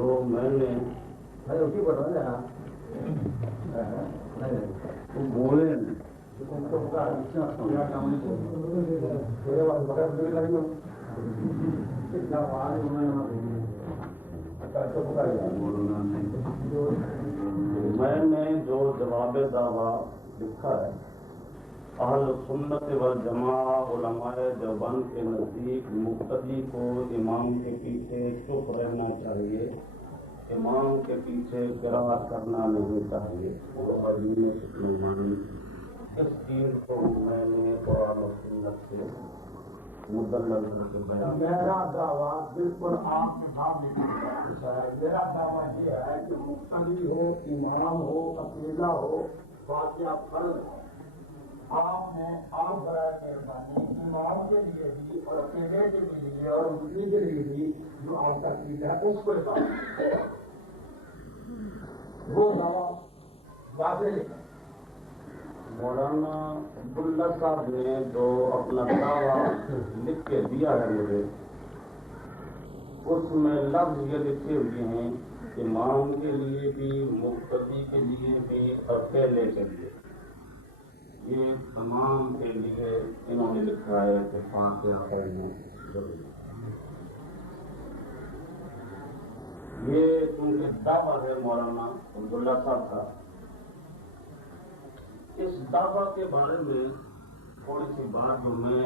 جو میں نے اسی پر بولے میں نے جو جواب دعویٰ لکھا ہے، اہل سنت والجماعہ علماء دیوبند کے نزدیک مقتدی کو امام کے پیچھے چپ رہنا چاہیے، امام کے پیچھے قرات کرنا نہیں چاہیے۔ اس چیز کو میں نے قرآن و سنت سے مدلل کر کے بیان کیا۔ میرا دعویٰ بالکل آپ کے سامنے ہے۔ میرا دعویٰ یہ ہے کہ مقتدی ہو، امام ہو، اکیلا ہو، فاتحہ فرض آپ نے آپ برائے مہربانی امام کے لیے بھی اور اکیلے کے لیے اور مسلم کے لیے بھی جو آپ کا چیز ہے اس کو وہ دعویٰ واضح لکھا۔ مولانا عبداللہ صاحب نے جو اپنا دعویٰ لکھ کے دیا ہے مجھے، اس میں لفظ یہ لکھے ہوئے ہیں امام کے لیے بھی، مقتدی کے لیے بھی، اکیلے کے لیے، یہ تمام کے لیے انہوں نے لکھا ہے کہ فاتحہ پڑھنا ضروری ہے۔ یہ چونکہ دعویٰ ہے مولانا عبداللہ صاحب کا، اس دعویٰ کے بارے میں تھوڑی سی بات جو میں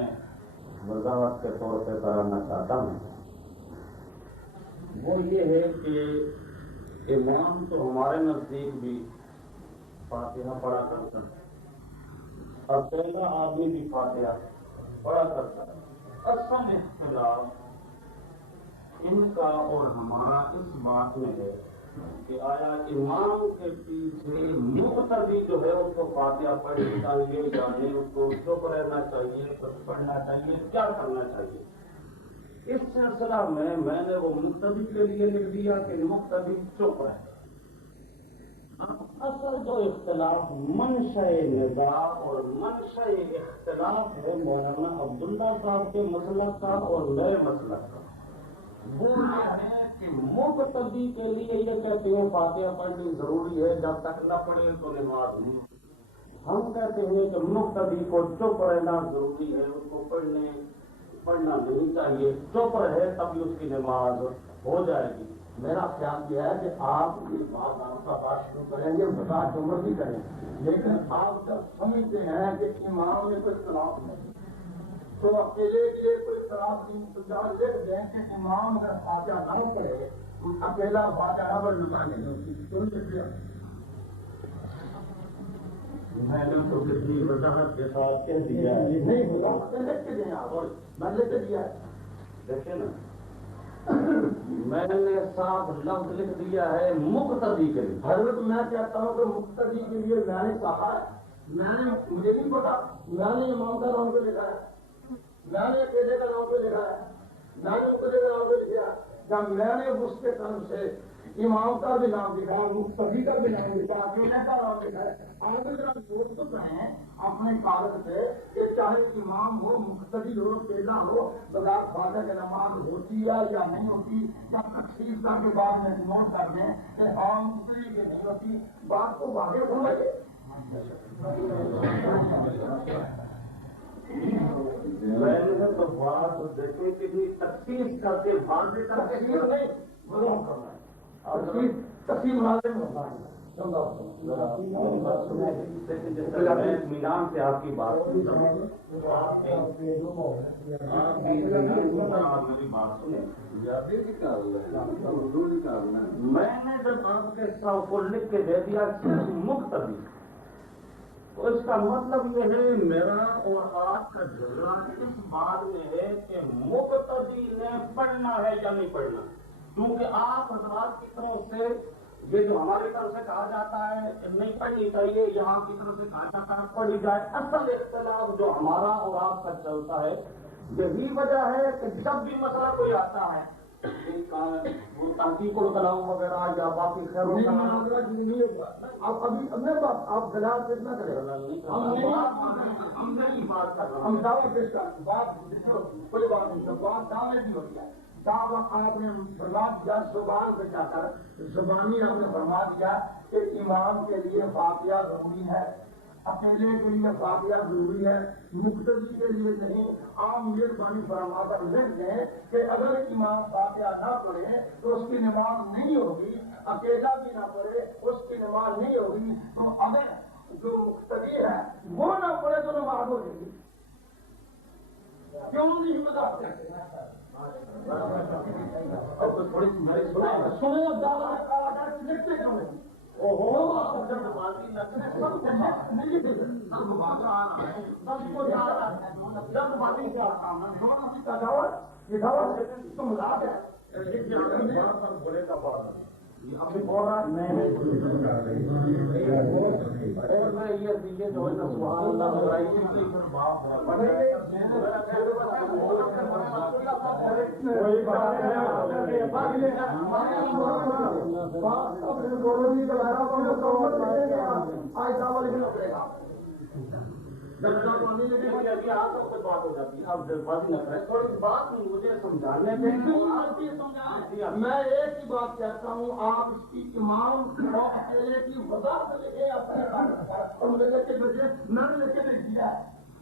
وضاحت کے طور پہ کرانا چاہتا ہوں، وہ یہ ہے کہ امام تو ہمارے نزدیک بھی فاتحہ پڑھا کرتا ہے، اکیلا آدمی بھی فاتحہ پڑھا کرتا ہے۔ اصل اختلاف ان کا اور ہمارا اس بات میں ہے کہ آیا امام کے پیچھے مقتدی جو ہے اس کو فاتحہ پڑھنی چاہیے یا نہیں، اس کو چپ رہنا چاہیے، کچھ پڑھنا چاہیے، کیا کرنا چاہیے؟ اس سلسلہ میں نے وہ مقتدی کے لیے لکھ دیا کہ مقتدی چپ رہے۔ اصل جو اختلاف منشأ نزاع اور منشأ اختلاف ہے مولانا عبداللہ صاحب کے مسلک کا اور میرے مسلک کا، وہ یہ ہے کہ مقتدی کے لیے یہ کہتے ہیں فاتحہ پڑھنی ضروری ہے، جب تک نہ پڑھے تو نماز نہیں۔ ہم کہتے ہیں کہ مقتدی کو چپ رہنا ضروری ہے، اس کو پڑھنا نہیں چاہیے، چپ رہے تبھی اس کی نماز ہو جائے گی۔ میرا خیال یہ ہے کہ آپ یہ بات آپ کا بات شروع کریں گے، بات جو مرضی کریں، لیکن آپ جب سمجھتے ہیں کہ امام میں کوئی اختلاف نہیں تو اکیلے کے لیے کوئی اختلاف نہیں، تو جب لکھ دیں کہ امام اگر فاتحہ نہ پڑھے اکیلا فاتحہ پر نماز نہیں ہوتی تو لکھ دیا۔ میں نے تو کتنی وضاحت کے ساتھ کہہ دیا ہے، نہیں ہوگا لکھ کے دیں آپ، میں لکھ کے دیا ہے۔ دیکھیں نا، میں نے صاف لفظ لکھ دیا ہے مقتدی کے لیے۔ حضرت میں کہتا ہوں کہ مقتدی کے لیے میں نے کہا، مجھے نہیں پتا، میں نے امام کا نام پہ لکھا ہے، میں نے اکیلے کا نام پہ لکھا ہے، میں نے مقتدی کا نام پہ لکھا ہے، جب میں نے اس کے طرف سے امام کا بھی نام لکھا، مقتدی کا بھی نام لکھا، اکیلے کا نام لکھا ہے، آپ نوٹ تو کریں اپنے کاغذ پہ کہ چاہے امام ہو، مقتدی ہو، اکیلا ہو، بغیر فاتحہ کی نماز ہوتی ہے یا نہیں ہوتی، یا تفصیل کر کے بعد میں نوٹ کر دیں کہ عام اس لیے کہ نہیں ہوتی، بات کو واضح ہونا چاہیے۔ میں نے تو بات دیکھیں کہ تفصیل کر کے واضح کر کے نہیں معلوم کرنا ہے، اور تفصیل معلوم ہونا ہے۔ میدان سے آپ کی بات میری بات سنیں، میں نے جب آپ کے ساتھ کو لکھ کے دے دیا صرف مقتدی، تو اس کا مطلب یہ ہے میرا اور آپ کا جھگڑا اس بات میں ہے کہ مقتدی نے پڑھنا ہے یا نہیں پڑھنا، کیونکہ آپ حضرات کی طرف سے یہ جو ہماری طرف سے کہا جاتا ہے کہ نہیں پڑھنی چاہیے، یہاں کی طرف سے کہا جاتا ہے پڑھی جائے۔ اصل اختلاف جو ہمارا اور آپ کا چلتا ہے یہی وجہ ہے کہ جب بھی مسئلہ کوئی آتا ہے وہ تحقیق الکلام وغیرہ یا باقی خیر آپ ابھی آپ غلط پیش نہ کریں، ہم دعویٰ پیش کر بات کوئی بات نہیں، بات دعوے کی ہوتی ہے، آپ نے فرما دیا زبان بچا کر زبانی آپ نے فرما دیا کہ امام کے لیے فاتحہ ضروری ہے، اکیلے کے لیے فاتحہ ضروری ہے، مقتدی کے لیے نہیں۔ آپ مہربانی فرما کر لکھ دیں کہ اگر امام فاتحہ نہ پڑھے تو اس کی نماز نہیں ہوگی، اکیلا بھی نہ پڑھے اس کی نماز نہیں ہوگی، تو اگر جو مقتدی ہے وہ نہ پڑھے تو نماز ہو جائے گی۔ کیوں نہیں مذاق کرتے؟ لکھتے کیوں نہیں؟ مجھے سمجھانے میں میں ایک ہی بات کہتا ہوں، آپ اس کی امام کی وضاحت لکھے اور مجھے لے کے بھیجے، میں نے لکھ کے بھیج دیا،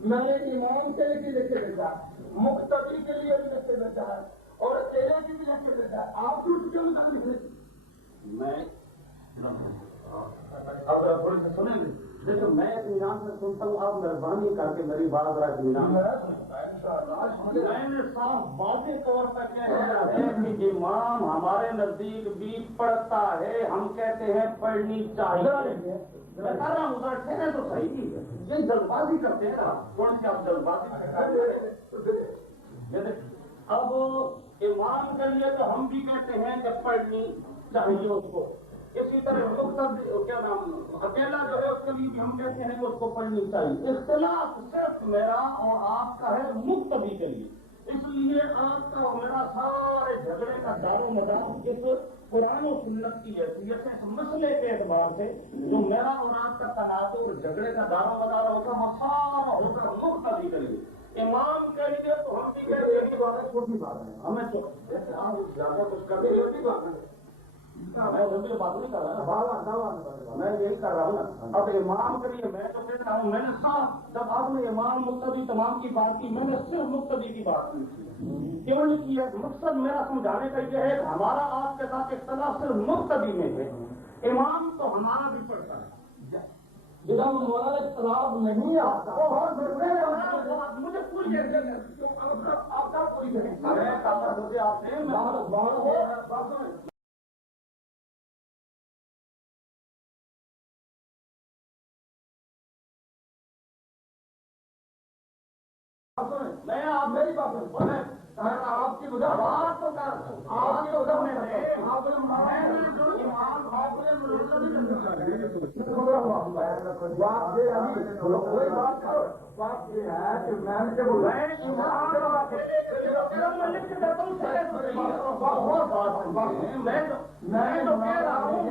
میں نے امام کے لیے لکھ کے بھیجا، مقتدی کے لیے بھی لکھ کے بھیجا ہے اور اکیلے کی بھی لکھ کے بھیجا ہے۔ آپ کچھ کیوں نہیں لکھے؟ میں اب تھوڑی سے سنیں گے، دیکھو میں اطمینان سے سنتا ہوں، آپ مہربانی کر کے میری بات ذرا اطمینان میں نے صاف واضح طور پر کہا ہے کہ امام ہمارے نزدیک بھی پڑھتا ہے، ہم کہتے ہیں پڑھنی چاہیے۔ میں کہہ رہا ہوں ذرا ٹھہرے تو صحیح ہے، یہ جلد بازی کرتے ہیں نا، کون سی آپ جلد بازی؟ اب امام کے لیے تو ہم بھی کہتے ہیں کہ پڑھنی چاہیے اس کو، اسی طرح مقتدی کیا نام اکیلا جو ہے اس کے لیے بھی ہم کہتے ہیں کہ اس کو پڑھنی چاہیے۔ اختلاف صرف میرا اور آپ کا ہے مقتدی کے لیے، اس لیے آپ کا اور میرا سارے جھگڑے کا دار و مدار اس قرآن و سنت کی حیثیت سے، اس مسئلے کے اعتبار سے جو میرا اور آپ کا تنازع اور جھگڑے کا دار و مدار ہوگا وہ سارا ہوگا مقتدی کے لیے۔ امام کے لیے تو ہم بھی کہتے ہیں کہ بات ہے، چھوٹی بات ہے، ہمیں آپ زیادہ کچھ کرتے ہیں، چھوٹی بات ہے، میں لمبی بات نہیں کر رہا، میں یہی کر رہا ہوں نا۔ اب امام کے لیے میں تو کہہ رہا ہوں، میں نے صاف جب آپ نے امام مقتدی تمام کی بات کی، میں نے صرف مقتدی کی بات کی، کیوں نہیں کی ہے؟ مقصد میرا سمجھانے کا یہ ہے کہ ہمارا آپ کے ساتھ اختلاف صرف مقتدی میں ہے، امام تو ہمارا بھی پڑتا ہے۔ جب ہمارا اختلاف نہیں آتا مجھے پوری آپ کا کوئی آپ نے میں آپ میری بات آپ کی بات تو آپ کی ادھر میں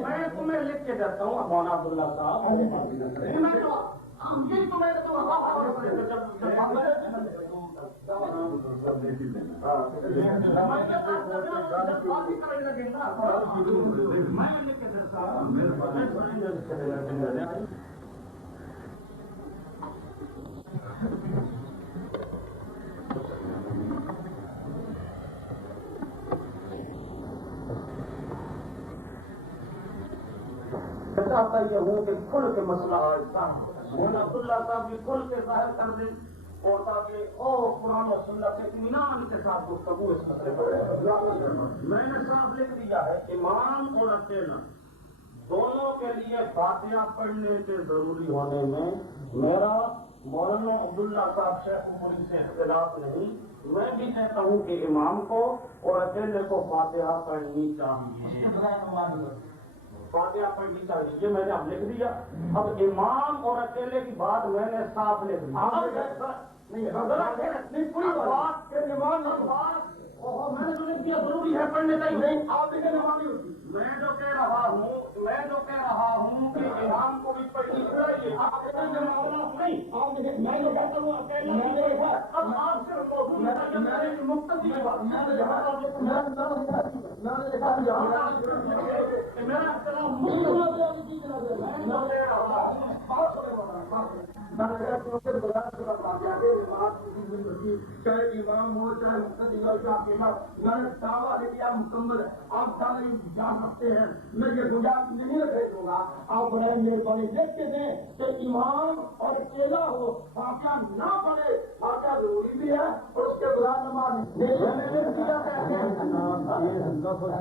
میں تمہیں لکھ کے دیتا ہوں مولانا عبداللہ صاحب، چاہتا یہ ہوں کہ کھل کے مسئلہ مولانا عبداللہ صاحب بھی کھل کے ظاہر کر دیں اور تاکہ قرآن و سنت سے اطمینان کے ساتھ گفتگو اس مسئلے پر۔ میں نے صاف لکھ دیا ہے امام اور اکیلا دونوں کے لیے فاتحہ پڑھنے کے ضروری ہونے میں میرا مولانا عبداللہ صاحب شیخ پوری سے اختلاف نہیں، میں بھی کہتا ہوں کہ امام کو اور اکیلے کو فاتحہ پڑھنی چاہیے، فاتحہ پڑھنی چاہیے، یہ میں نے اب لکھ دیا۔ اب امام اور اکیلے کی بات میں نے صاف لکھ دی، میں نے جو لکھ دیا ضروری ہے پڑھنے چاہیے، میں جو کہہ رہا ہوں میں جو کہہ رہا ہوں کہ امام کو بھی پڑھنی چاہیے. آپ نہیں میں جو کہتا ہوں اکیلا اب آپ صرف مقتدی میرا چاہے امام ہو چاہے مقتدی ہو چاہے میں نے دعویٰ کیا مکمل ہے. آپ سارے جان سکتے ہیں میں یہ گزارش نہیں رکھے دوں گا. آپ بڑے مہربانی دیکھتے تھے کہ امام اور اکیلا ہو فاتحہ نہ پڑھے. فاتحہ ضروری بھی ہے اور اس کے بغیر نماز میں سب کچھ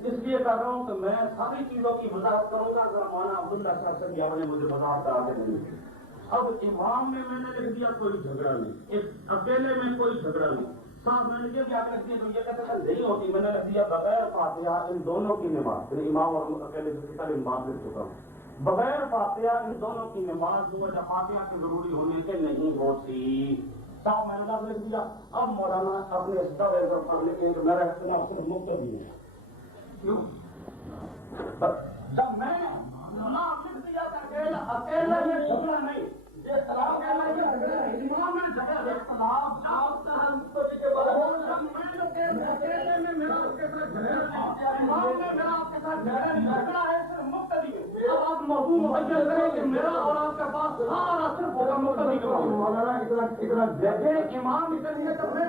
اس لیے کر رہا ہوں کہ میں ساری چیزوں کی وضاحت کروں گا. مولانا عبداللہ صاحب سے نے مجھے وضاحت کرا کے دی. اب امام میں نے لکھ دیا کوئی جھگڑا نہیں, اکیلے میں کوئی جھگڑا نہیں. صاحب میں نے یہ کیا لکھ دیا تو یہ کہتے ہیں نہیں ہوتی. میں نے لکھ دیا بغیر فاتحہ ان دونوں کی نماز. امام اور اکیلے کی تعلیم بات لکھ چکا ہوں. بغیر فاتحہ ان دونوں کی نماز جو فاتحہ کی ضروری ہونے سے نہیں ہوتی. صاحب میں نے لکھ دیا. اب مولانا اپنے اس دعوے پر پڑھ لکھے کہ میرا اختلاف صرف مقتدی ہے. کیوں جب میں لکھ دیا کہ اکیلا یہ جھگڑا نہیں, یہ اختلاف امام میں جھگڑا ہے. اختلاف آپ کا مقتدی کے بارے میں اکیلے میں میرا آپ کے ساتھ امام میں میرا آپ کے ساتھ جھگڑا ہے صرف مقتدی میں. اب آپ مفہوم مبین کریں کہ میرا اور آپ کے پاس سارا صرف ہوگا مقتدی کے بارے میں. مولانا اتنا جگہ امام اتنی ہے تو میں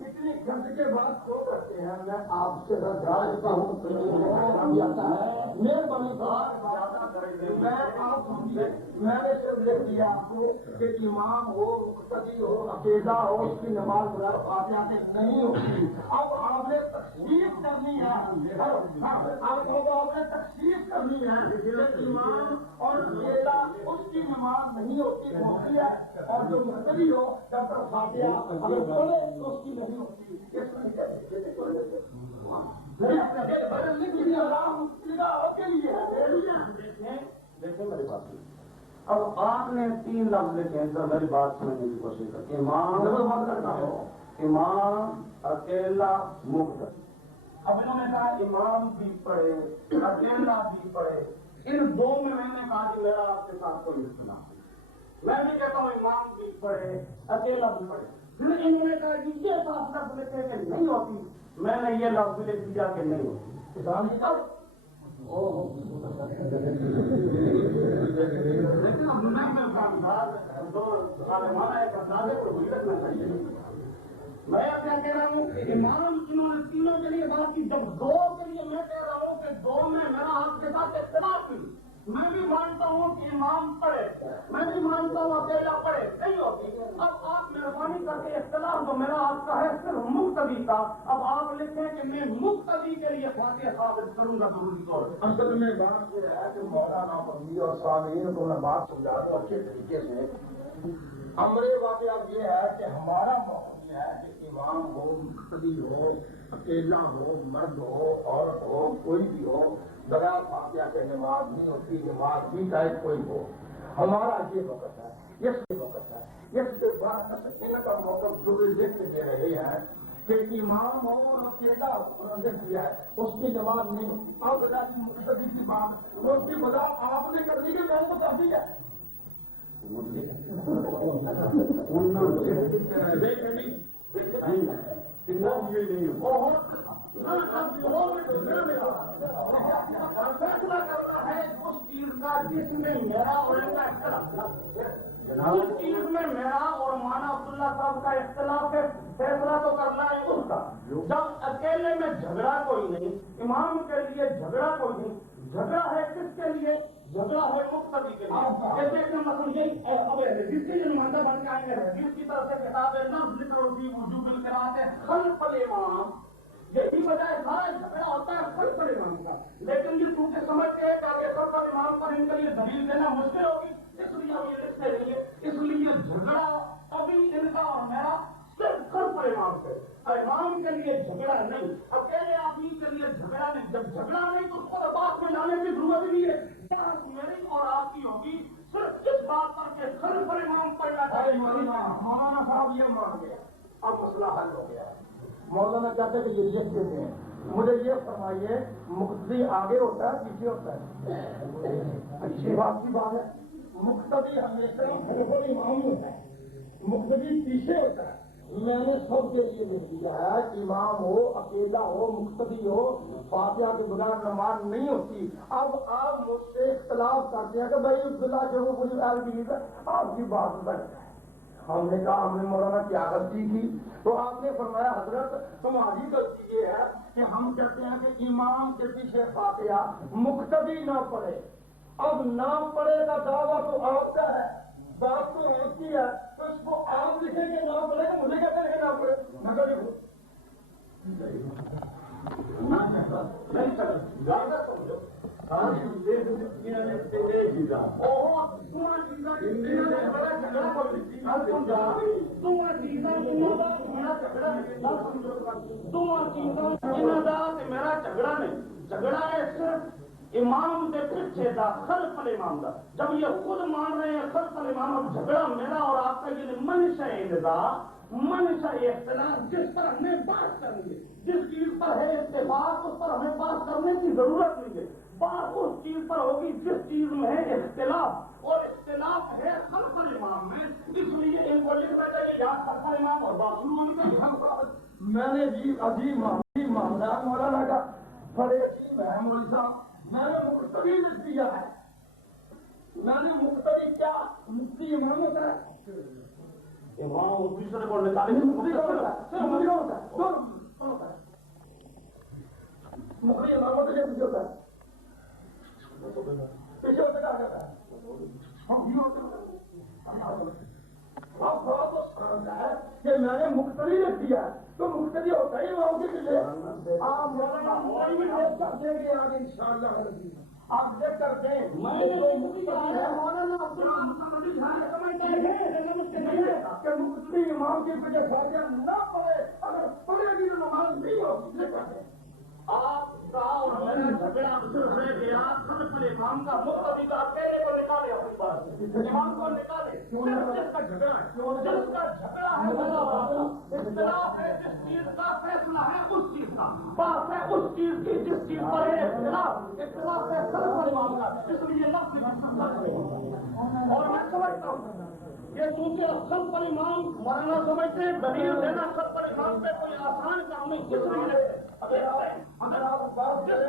اتنی گھنٹ کے بعد کھو کرتے ہیں. میں آپ سے رجاتا ہوں مہربانی میں نے صرف لکھ دیا آپ کو کہ امام ہو مقتدی ہو اکیلا ہو اس کی نماز بغیر فاتحہ سے نہیں ہوتی. اب آپ نے تخصیص کرنی ہے. آپ نے تخصیص کرنی ہے کہ امام اور اکیلا اس کی نماز نہیں ہوتی ہوتی ہے اور جو مقتدی ہو جب تک فاتحہ اگر پڑھے تو اس کی نہیں ہوتی. دیکھیں میری بات. اب آپ نے 3 لفظ لکھے ہیں. میری بات سمجھنے کی کوشش کریں. امام اکیلا مقتدی. اب انہوں نے کہا امام بھی پڑھے اکیلا بھی پڑھے. ان دو میں نے کہا کہ میرا آپ کے ساتھ کوئی اختلاف نہیں. میں بھی کہتا ہوں امام بھی پڑھے اکیلا بھی پڑھے. پھر انہوں نے کہا کہ یہ بات لفظ لکھے کہ نہیں ہوتی. میں نے یہ لفظ لکھ دیا کہ نہیں ہوتی. میں کیا کہہ رہا ہوں کہ امام انہوں نے تینوں کے لیے بات کی. جب 2 کے لیے میں کہہ رہا ہوں کہ 2 میں میرا آپ کے ساتھ اختلاف نہیں. میں بھی مانتا ہوں کہ امام پڑھے, میں بھی مانتا ہوں اکیلا پڑھے, نہیں ہوتی. اب آپ مہربانی کر کے اختلاف تو میرا آپ کا ہے صرف مقتدی کا. اب آپ لکھیں کہ میں مقتدی کے لیے فاتحہ ثابت کروں گا ضروری طور پر. اصل میں بات یہ ہے کہ مولانا مفتی اور سامعین کو میں بات سمجھا دوں اچھے طریقے سے. امر واقعہ یہ ہے کہ ہمارا موقف یہ ہے کہ امام ہو مقتدی ہو اکیلا ہو مرد ہو عورت ہو کوئی بھی ہو بغیر فاتحہ کے نماز نہیں ہوتی. نماز بھی چاہے کوئی ہو. ہمارا یہ وقت ہے, یہ وقت ہے. یہ بات کا موقف جو لکھ کے دے رہے ہیں کہ امام ہو اور اکیلا لکھ دیا ہے اس کی نماز نہیں. اور مقتدی کی بات اس کی وجہ آپ نے کر دی کہ میں نے بتا دی ہے. اس چیز کا جس میں میرا اور جس چیز میں میرا اور مولانا عبداللہ صاحب کا اختلاف ہے فیصلہ تو کرنا ہے اس کا جب اکیلے میں جھگڑا کوئی نہیں، امام کے لیے جھگڑا کوئی نہیں، جھگڑا ہے کس کے لیے؟ جھگڑا ہے مقتدی کے لیے. جیسے کہ مثلا یہ اب حدیث کے جو نمائندہ بن کے آئیں گے، حدیث کی طرف سے کتاب ہے نظم فی وجوب القراءۃ خلف الامام. یہی وجہ ہے سارا جھگڑا ہوتا ہے خلف الامام کا. لیکن یہ کیونکہ سمجھتے ہیں کہ آگے خلف الامام پر ان کے لیے دلیل دینا مشکل ہوگی، اس لیے ہم یہ لکھتے رہیے. اس لیے جھگڑا ابھی ان کا اور میرا صرف خلف الامام سے، امام کے لیے جھگڑا نہیں، اکیلے آدمی کے لیے جھگڑا نہیں. جب جھگڑا نہیں تو اس کو بات میں لانے کی ضرورت نہیں ہے. بات میری اور آپ کی ہوگی صرف اس بات پر کہ خلف الامام پڑھنا چاہیے. مولانا صاحب یہ مان گیا، اب مسئلہ حل ہو گیا. مولانا چاہتے کہ یہ لکھ دیتے ہیں. مجھے یہ فرمائیے مقتدی آگے ہوتا ہے پیچھے ہوتا ہے؟ اچھی بات کی بات ہے. مقتدی ہمیشہ خلف الامام ہوتا ہے، مقتدی پیچھے ہوتا ہے. میں نے سب کے لیے لکھ دیا ہے، امام ہو اکیلا ہو مقتدی ہو فاتحہ کے بغیر نماز نہیں ہوتی. اب آپ مجھ سے اختلاف کرتے ہیں کہ بھائی عبداللہ جو مجھے البیز ہے، آپ کی بات غلط ہے. ہم نے کہا ہم نے مولانا کیا غلطی کی؟ تو آپ نے فرمایا حضرت تمہاری غلطی یہ ہے کہ ہم کہتے ہیں کہ امام کے پیچھے فاتحہ مقتدی نہ پڑھے. اب نہ پڑھے کا دعویٰ تو آپ کا ہے، بات تو ایک ہی ہے، تو اس کو آپ لکھیں گے نہ پڑھے گا، مجھے کہتے ہیں کہ نہ پڑھے. میں کہا دیکھو نہیں چلے زیادہ سمجھو. میرا جھگڑا نہیں، جھگڑا ہے صرف امام کے پیچھے دا خلف الامام دا. جب یہ خود مان رہے ہیں خلف الامام، اب جھگڑا میرا اور آپ کا یہ منشا نزاع، منشا اختلاف جس پر ہمیں بات کرنی ہے، جس چیز پر ہے اتفاق اس پر ہمیں بات کرنے کی ضرورت نہیں ہے. بات اس چیز پر ہوگی جس چیز میں ہے اختلاف، اور اختلاف ہے خلف الامام میں. اس لیے ان کو لکھنا چاہیے یا خلف الامام اور باقی. میں نے جی عظیم معاملہ مولانا کا بڑے عظیم ہے مولوی صاحب. میں نے مقتدی لکھ دیا ہے. میں نے مقتدی کیا مفتی امام ہوتا ہے، امام دوسرے کو نکالے مفتی کون ہوتا ہے؟ مفتی کون ہوتا ہے؟ کون ہوتا ہے؟ مفتی امام ہوتا ہے، پیچھے ہوتا ہے، پیچھے ہوتا کہا جاتا ہے. اب بات تو سمجھتا ہے کہ میں نے مقتدی لکھ دیا ہے تو مقتدی ہوتا ہی امام کے پیچھے. آپ مولانا دیکھ کر دیں گے آگے انشاءاللہ. آپ دیکھ کر دیں کہ مقتدی امام کے پیچھے فاتحہ نہ پڑھے، اگر پڑھے گی تو نماز نہیں ہوگی. آپ کا اور میرا جھگڑا صرف ہے کہ آپ خلف الامام کا مقتدی کا اکیلے کو نکالے اپنی بات، امام کو نکالے. جس کا جھگڑا ہے، جس کا جھگڑا ہے، اختلاف ہے جس چیز کا فیصلہ ہے اس چیز کا، بات ہے اس چیز کی جس چیز پر ہے اختلاف. اختلاف ہے خلف الامام کا، اس لیے لفظ اور میں سمجھتا ہوں یہ کیونکہ خلف الامام مولانا سمجھتے ہیں دلیل دینا خلف الامام پہ کوئی آسان کام نہیں. جس لیے اگر آپ بات کریں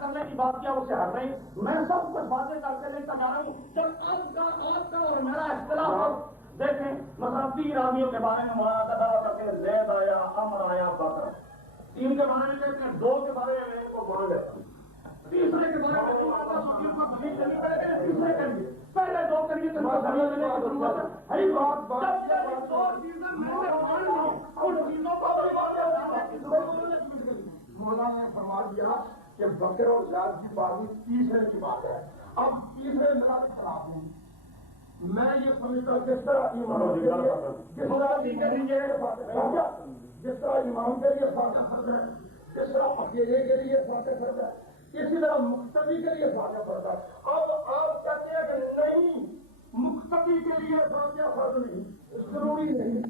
کرنے کی بات کیا اسے ہٹ رہی. میں سب کچھ باتیں کر کے لیتا جا رہا ہوں. جب آپ کا اور میرا اختلاف دیکھیں مثلا 3 آدمیوں کے بارے میں مولانا کا دعویٰ کرتے ہیں زید آیا، عمر آیا، بکر. 3 کے بارے میں کہتے ہیں، 2 کے بارے میں ان کو مان لیتا ہوں، تیسرے کے بارے میں تیسرے کے لیے پہلے 2 کے لیے مولانا نے فرما دیا کہ بکر اور زید کی بات تیسرے کی بات ہے. اب تیسرے میرا خلاف نہیں. میں یہ سمجھتا ہوں کس طرح امام کے لیے جس طرح امام کے لیے فاتحہ فرض ہے، جس طرح اکیلے کے لیے فاتحہ فرض ہے، اسی طرح مقتدی کے لیے فاتحہ فرض ہے. اب آپ کہتے ہیں کہ نہیں مقتدی کے لیے فاتحہ فرض نہیں، ضروری نہیں،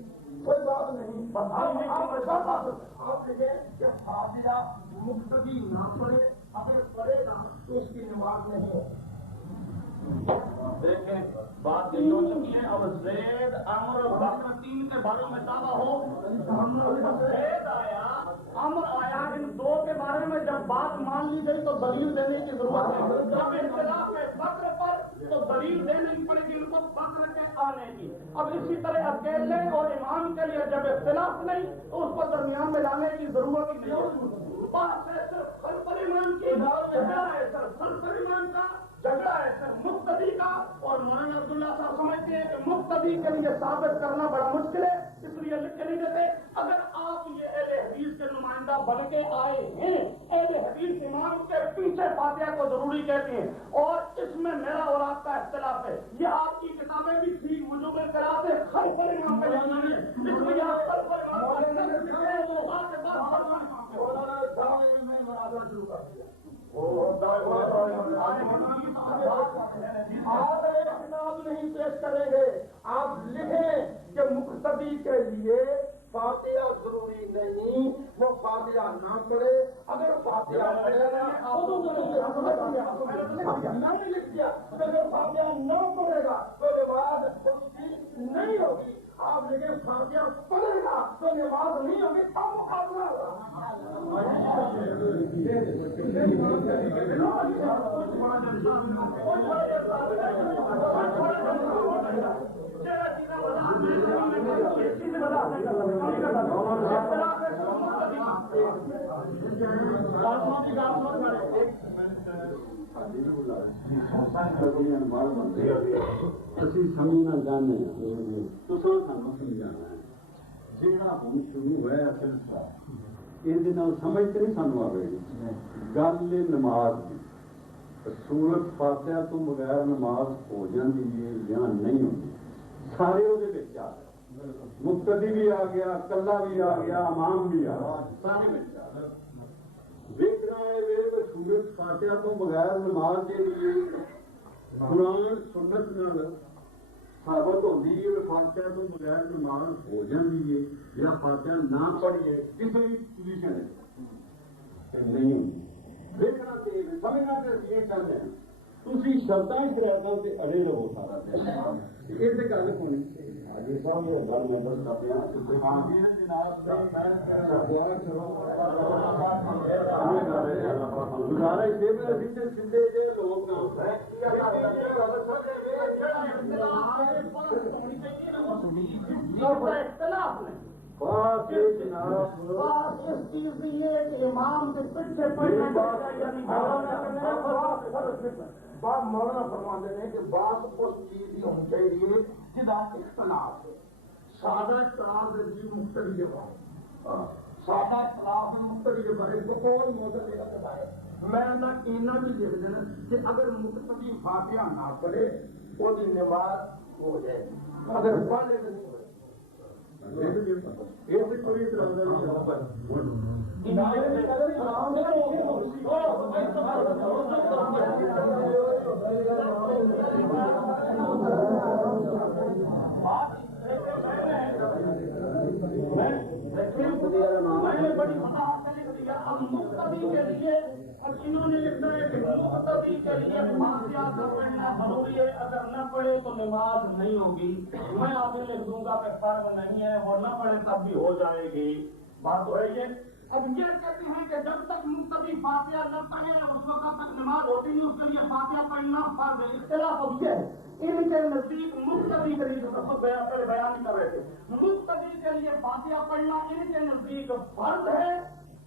کوئی بات نہیں. آپ کہیں کہ فاتحہ مقتدی نہ پڑھے، اگر پڑھے گا تو اس کی نماز نہیں ہوگی. دیکھیں بات یہ ہو چکی ہے. اب زید، عمر، بکر 3 کے بارے میں دعویٰ ہو، زید آیا، عمر آیا، ان 2 کے بارے میں جب بات مان لی گئی تو دلیل دینے کی ضرورت ہے. جب اختلاف ہے بکر پر تو دلیل دینے بکر کے آنے کی. اب اسی طرح اکیلے اور امام کے لیے جب اختلاف نہیں تو اس کو درمیان میں لانے کی ضرورت ہی نہیں. بات ہے صرف خلف الامام کی جھگڑا ہے, صرف خلف الامام کا جھگڑا ہے, صرف مقتدی کا. اور مولانا عبداللہ صاحب سمجھتے ہیں کہ مقتدی کے لیے ثابت کرنا بڑا مشکل ہے, اس لیے لکھ کے نہیں دیتے. اگر آپ یہ اہل حدیث کے نمائندہ بن کے آئے ہیں, اہل حدیث امام کے پیچھے فاتحہ کو ضروری کہتے ہیں, اور اس میں میرا اور آپ کا اختلاف ہے. یہ آپ کی کتابیں بھی ٹھیک وجوب قرات ہے, خلف الامام پہ جانا ہے, اس لیے آپ خلف الامام آپ اختلاف نہیں پیش کریں گے. آپ لکھیں کہ مقتدی کے لیے فاتحہ ضروری نہیں, وہ فاتحہ نہ پڑھے. اگر فاتحہ پڑھے گا میں نے لکھ دیا, اگر فاتحہ نہ پڑھے گا تو نماز نہیں ہوگی. آپ لیکن فاتحہ پڑھے گا تو نماز نہیں ہوگی, تب مقابلہ سمجھنا جانے تو سمجھانا ہے جہاں شروع ہوا سلسلہ یہ سمجھ نہیں سانو آئے گی. گل نماز کی سورت فاتحہ تو بغیر نماز ہو جاتی ہے یا نہیں ہوتی, سارے وہ آ گئے. مقتدی بھی آ گیا, کلا بھی آ گیا, امام بھی آ گیا, سارے دیکھنا ہے سورت فاتحہ تو بغیر نماز کے لیے قرآن سنت نال ثابت ہوتی ہے. فاتحہ تو بغیر نماز ہو جاتی ہے یا فاتحہ نہ پڑھیے کسی بھی پوزیشن نہیں ہوتی. دیکھنا چاہیے, سمجھنا چاہیے. یہ چاہتے ہیں تھی شرطیں شرائطوں سے اڑے رہو سارا یہ گل ہونی حاجی صاحب یہ گل میں بس گزارش سیدھے لوگ بات مولانا فرماتے ہیں کہ بات اس چیز کی ہونی چاہیے جدا اختلاف ہے. سادہ اختلاف جی مختلف کے بارے سادہ اختلاف مختلف کے بارے کوئی موضوع نہیں ہے. میں اینا بھی دیکھ دینا کہ اگر مقتدی فاتحہ نہ پڑھے وہ نماز ہو جائے, اگر پڑھے تو نہیں کوئی مقتدی کے لیے اب انہوں نے لکھا ہے کہ مقتدی کے لیے فاتحہ کا پڑھنا ضروری ہے, اگر نہ پڑھے تو نماز نہیں ہوگی. میں آگے لکھ دوں گا کہ فرض نہیں ہے, وہ نہ پڑھے تب بھی ہو جائے گی. بات تو ہے یہ. اب یہ کہتے ہیں کہ جب تک مقتدی فاتحہ نہ پڑھے اس وقت تک نماز ہوتی نہیں, اس کے لیے فاتحہ پڑھنا فرض ہے. اختلاف اب یہ ہے ان کے نزدیک مقتدی کے لیے بیان کر رہے تھے, مقتدی کے لیے فاتحہ پڑھنا ان کے نزدیک فرض ہے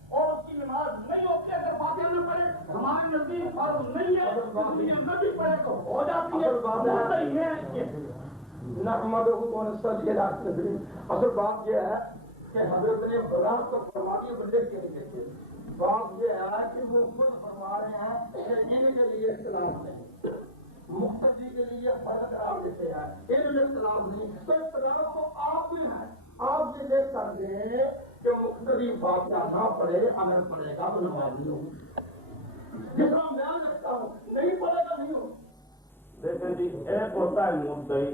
اور اس کی نماز نہیں ہوتی اگر فاتحہ نہ پڑھے. ہمارے نزدیک فرض نہیں ہے, نہ بھی پڑھے تو ہو جاتی ہے. اصل بات یہ ہے کہ حضرت نے بلاس کو فرما دیے بندے کے لیے. بات یہ ہے کہ وہ خود فرما رہے ہیں کہ ان کے لیے اختلاف نہیں, مقتدی کے لیے فرض قرار دیتے ہیں, ان میں اختلاف نہیں. تو اختلاف تو آپ بھی ہے. آپ یہ دیکھ کر دیں کہ مقتدی فاتحہ نہ پڑھے, اگر پڑھے گا تو نماز نہیں ہوگی. جس طرح میں لکھتا ہوں نہیں پڑھے گا نہیں ہوگا. دیکھیں جی, ایک ہوتا ہے مدعی,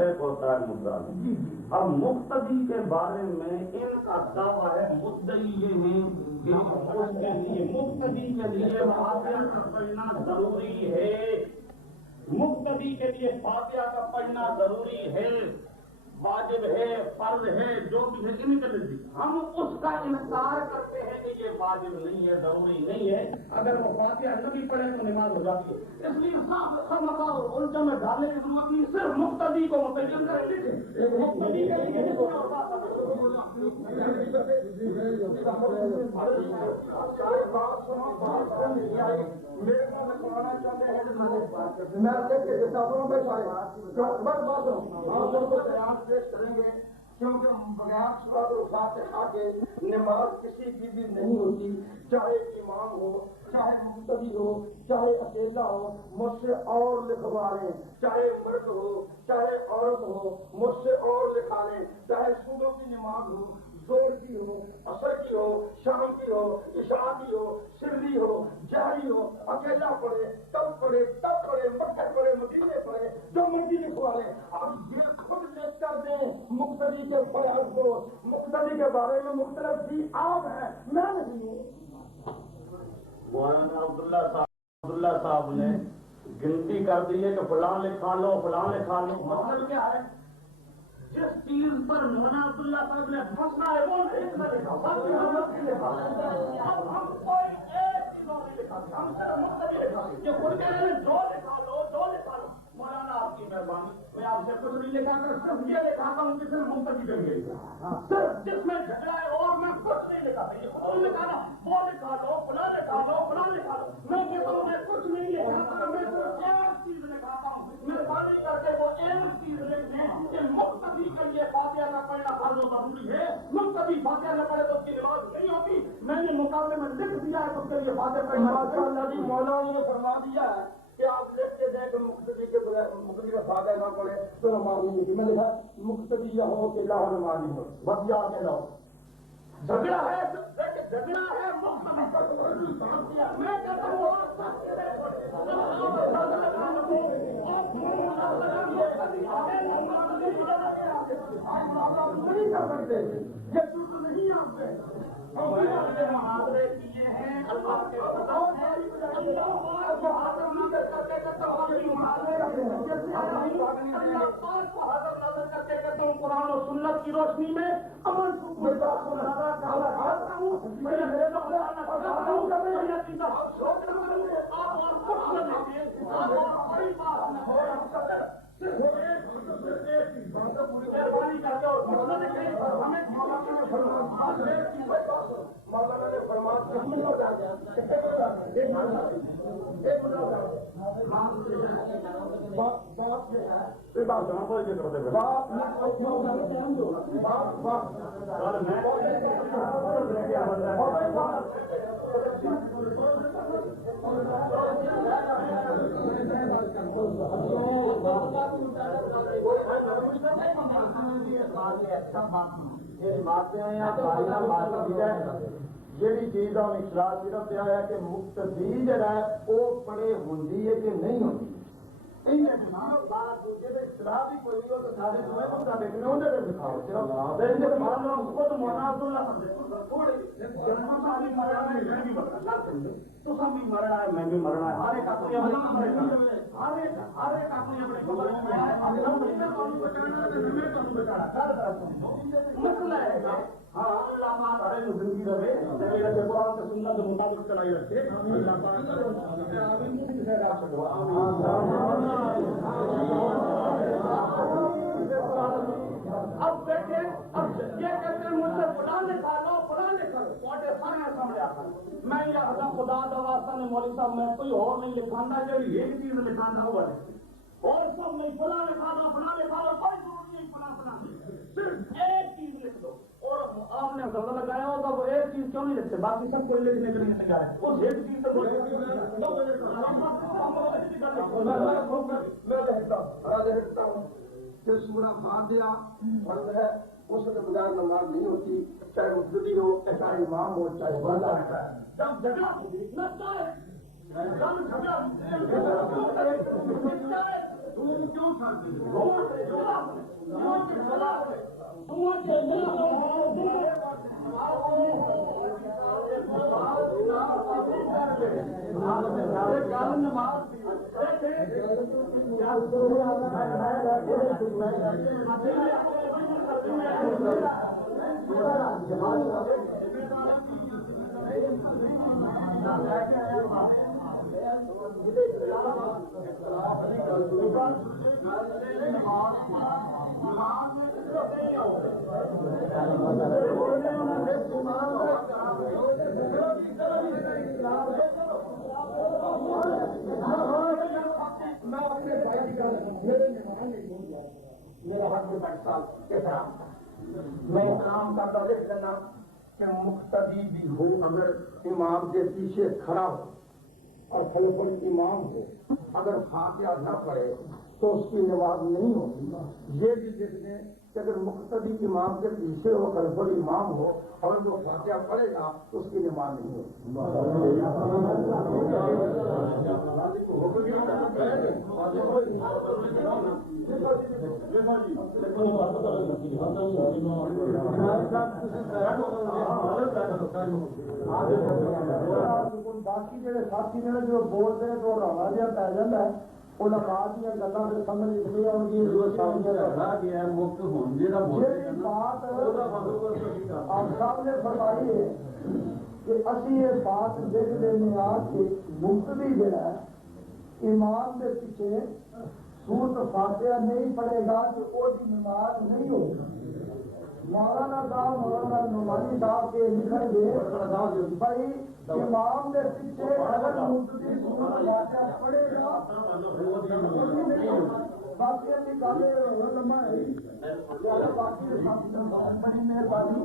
ایک ہوتا ہے مدعی. اب مقتدی کے بارے میں ان کا دعویٰ ہے, مدعی یہ ہیں کہ اس کے لیے مقتدی کے لیے فاتحہ کا پڑھنا ضروری ہے, مقتدی کے لیے فاتحہ کا پڑھنا ضروری ہے, واجب ہے, فرض ہے, جو بھی ہے ان کے نزدیک. ہم اس کا انکار کرتے ہیں کہ یہ واجب نہیں ہے، ضروری نہیں ہے، اگر وہ فاتحہ نہ بھی پڑھے تو نماز ہو جاتی ہے۔ اس لیے الٹا میں ڈالنے کی ضرورت نہیں، صرف مقتدی کو متعین کریں گے، مقتدی کے لیے کریں گے کیونکہ بغیر سورۃ الفاتحہ کے نماز کسی کی بھی نہیں ہوتی، چاہے امام ہو، چاہے مقتدی ہو، چاہے اکیلا ہو، مجھ سے اور لکھوا لیں، چاہے مرد ہو چاہے عورت ہو، مجھ سے اور لکھا لیں، چاہے صبح کی نماز ہو، زور کی ہو، عصر کی ہو، شام کی ہو، عشاء کی ہو، سری ہو، جہری ہو، اکیلا پڑھے تب پڑھے مکہ پڑھے مدینے پڑھے، جو مرضی لکھوا لیں۔ اب یہ خود لکھ کر دیں مقتدی کے فرائض کو، مقتدی کے بارے میں مختلف بھی آپ ہیں، میں نہیں ہوں۔ مولانا عبداللہ صاحب نے گنتی کر دی ہے کہ فلاں لکھا لو فلاں لکھا لو، مطلب کیا ہے؟ جس چیز پر مولانا عبداللہ صاحب نے پھنسنا ہے وہ نہیں لکھا، باقی ہم لوگ نہیں لکھا۔ اب ہم کوئی ایک چیز اور نہیں لکھا، ہم صرف مقتدی لکھا کہ خود کے لیے جو لکھا لو مولانا آپ کی مہربانی، میں آپ سے کچھ نہیں لکھا کر صرف یہ لکھاتا ہوں کہ صرف مقتدی کے لیے صرف جس میں جھگڑا ہے اور میں کچھ نہیں لکھاتا، یہ خود لکھانا وہ لکھا لو فلاں لکھا لو فلاں لکھا لو، میں کہتا ہوں میں کچھ نہیں لکھاتا، میں صرف ایک چیز لکھاتا ہوں، مہربانی کر کے وہ ایک چیز لکھ دیں کہ مقتدی کے لیے فاتحہ نہ پڑھنا فرض و ضروری ہے، مقتدی فاتحہ نہ پڑھے تو اس کی نماز نہیں ہوتی، میں نے مقابلے میں لکھ دیا ہے تو اس کے لیے فاتحہ پڑھنا جی مولانا نے فرما دیا ہے کہ آپ لکھ کے دیں کہ مقتدی کے بغیر مقتدی کا فاتحہ نہ پڑھے تو نماز نہیں ہوتی۔ میں نے کہا مقتدی یا ہو کہ لاہور نماز نہیں ہو، بس یاد کے لاؤ جھگڑا ہے مقتدی میں کہتا ہوں نہیں کر سکتے، یہ ضرورت نہیں آپ سے محاورے کیے ہیں اللہ کے قرآن و سنت کی روشنی میں امن مولانا نے فرمایا جیڑی چیز ہم اخلاق صرف یہ ہے کہ مقتدی جڑا ہے وہ پڑے ہوندی ہے کہ نہیں ہوتی، اصلاح بھی کوئی ہو تو سارے بھی مرنا ہے میں بھی مرنا ہے، ہر ایک اپنی مسئلہ ہے ہاں اللہ پاک ہر ایک زندگی رہے قرآن سے سنت کے مطابق چلائی رکھے اللہ پاک اب دیکھیں اب یہ کہتے ہیں مجھ سے فلاں لکھا لو سارے سامنے آتا میں یہ حضرت خدا دواستا نے مولوی صاحب میں کوئی اور نہیں لکھانا جو ایک چیز لکھانا ہوا ہے اور سب نہیں فلاں لکھا دو فلاں لکھا دو کوئی ضرورت نہیں فلاں صرف ایک چیز لکھ دو اور آپ نے غلط لگایا ہوگا وہ ایک چیز کیوں نہیں لکھتے باقی سب کوئی لکھنے کے لیے تیار ہے اس ایک چیز سے میں لکھتا ہوں کہ سورہ فاتحہ فرض ہے، اس کے بغیر نماز نہیں ہوتی، چاہے مقتدی ہو چاہے امام ہو چاہے بندہ ہے۔ جب جھگڑا لگتا ہے جب جھگڑا کیوں چھاڑتے میں اپنے بھائی کی گل میرے مہمان نہیں ہوں گا میرا حق میں 5 سال احترام میں احترام کرتا لکھ دینا کہ مقتدی بھی ہو اگر امام کے پیچھے کھڑا ہو اور خلفل امام ہو اگر فاتحہ نہ پڑھے تو اس کی نماز نہیں ہوگی. یہ بھی لکھ دیں کہ اگر مقتدی امام کے پیچھے ہو خلفل امام ہو اور جو فاتحہ پڑھے گا تو اس کی نماز نہیں ہوگی. باقی جڑے ساتھی نے جو بولتے ہیں تو رولا جہاں پی جاتا ہے علماء دیا گلاں پھر سمجھ نکلی آن گی بات آپ صاحب نے فرمائی ہے کہ اسی یہ بات دیکھ لینے آ کہ مقتدی جڑا ہے امام کے پیچھے سورت فاتحہ نہیں پڑے گا تو وہ نماز نہیں ہوگی. مولانا صاحب مولانا نعمانی صاحب کے لکھن گے بھائی امام کے پیچھے اگر مقتدی سورت فاتحہ پڑے گا باقی نکالے علماء ہے باقی بڑی مہربانی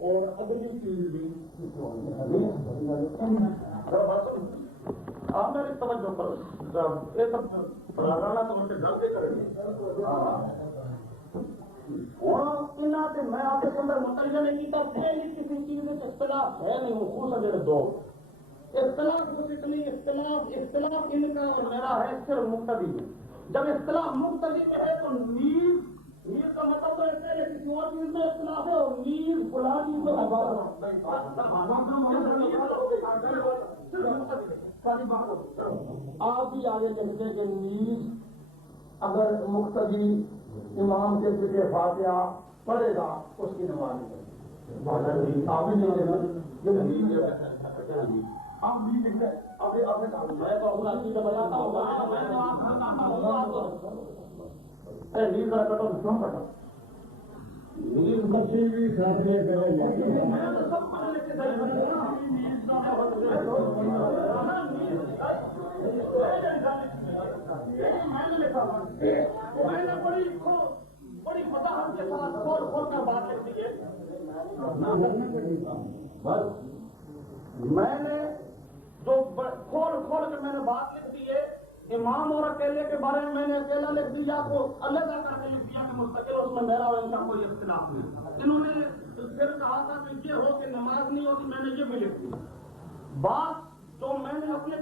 اور ادبی چیز بھی آپ میری توجہ کرو یہ سب رانا تو مجھے جلدی کریں گے اور میں آپ کے اندر متعین نہیں کیتا پہلی کسی چیز میں اختلاف ہے نہیں خصوصا میرے دو اختلاف اختلاف ان کا اور میرا ہے صرف مقتدی میں. جب اختلاف مقتدی میں ہے تو نیز کا مطلب تو ایسا ہے کسی اور چیز میں اختلاف ہے اور نیز فلاں چیز میں آپ بھی آگے لکھتے کہ نیز اگر مقتدی امام کے پیچھے فاتحہ پڑھے گا اس کی نماز نہیں آپ بھی نہیں لکھتے آپ بھی لکھتے بڑی وضاحت کے ساتھ کھول کر بات لکھ دی ہے. میں نے جو کھول کے میں نے بات لکھ دی ہے امام اور اکیلے کے بارے میں نے اکیلا لکھ دیا کو علیحدہ کر کے لکھ دیا کہ مستقل اس میں میرا اور ان کا کوئی اختلاف نہیں. انہوں نے پھر کہا تھا کہ یہ ہو کہ نماز نہیں ہوتی میں نے یہ بھی لکھ دی بات جو میں نے اپنے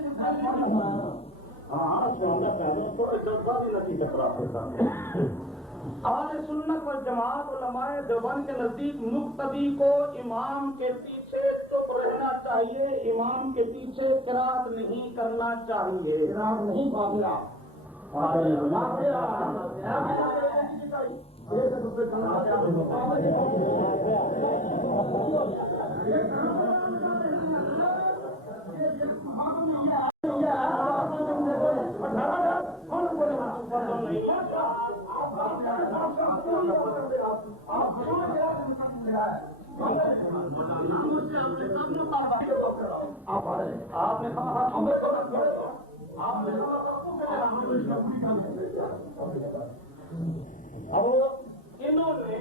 اہل سنت و جماعت علماء دیوبند کے نزدیک مقتدی کو امام کے پیچھے چپ رہنا چاہیے امام کے پیچھے قرات نہیں کرنا چاہیے. آپ نے کہا اب انہوں نے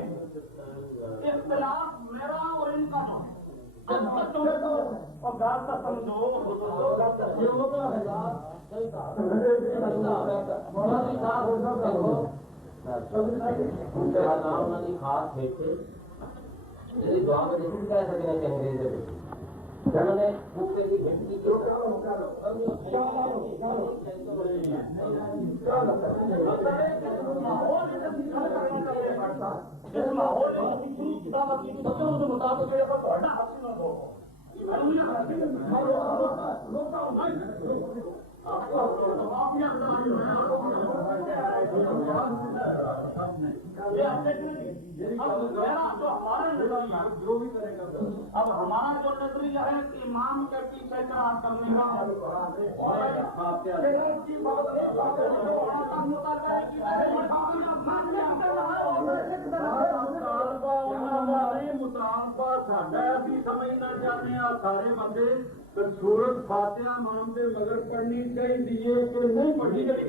اختلاف میرا اور ان کا اور بات کا سمجھو خاص تھے دعا میں نہیں کہہ سکتے انگریز انہوں نے کی اس ماحول مطابق اب ہمارا جو نظریہ ہے کہ امام کے پیچھے قرار کرنے کا سمجھنا چاہتے ہیں سارے بندے سورت فاتحہ امام دے مگر پڑھنی چاہیے کہ نہیں پڑھنی چاہیے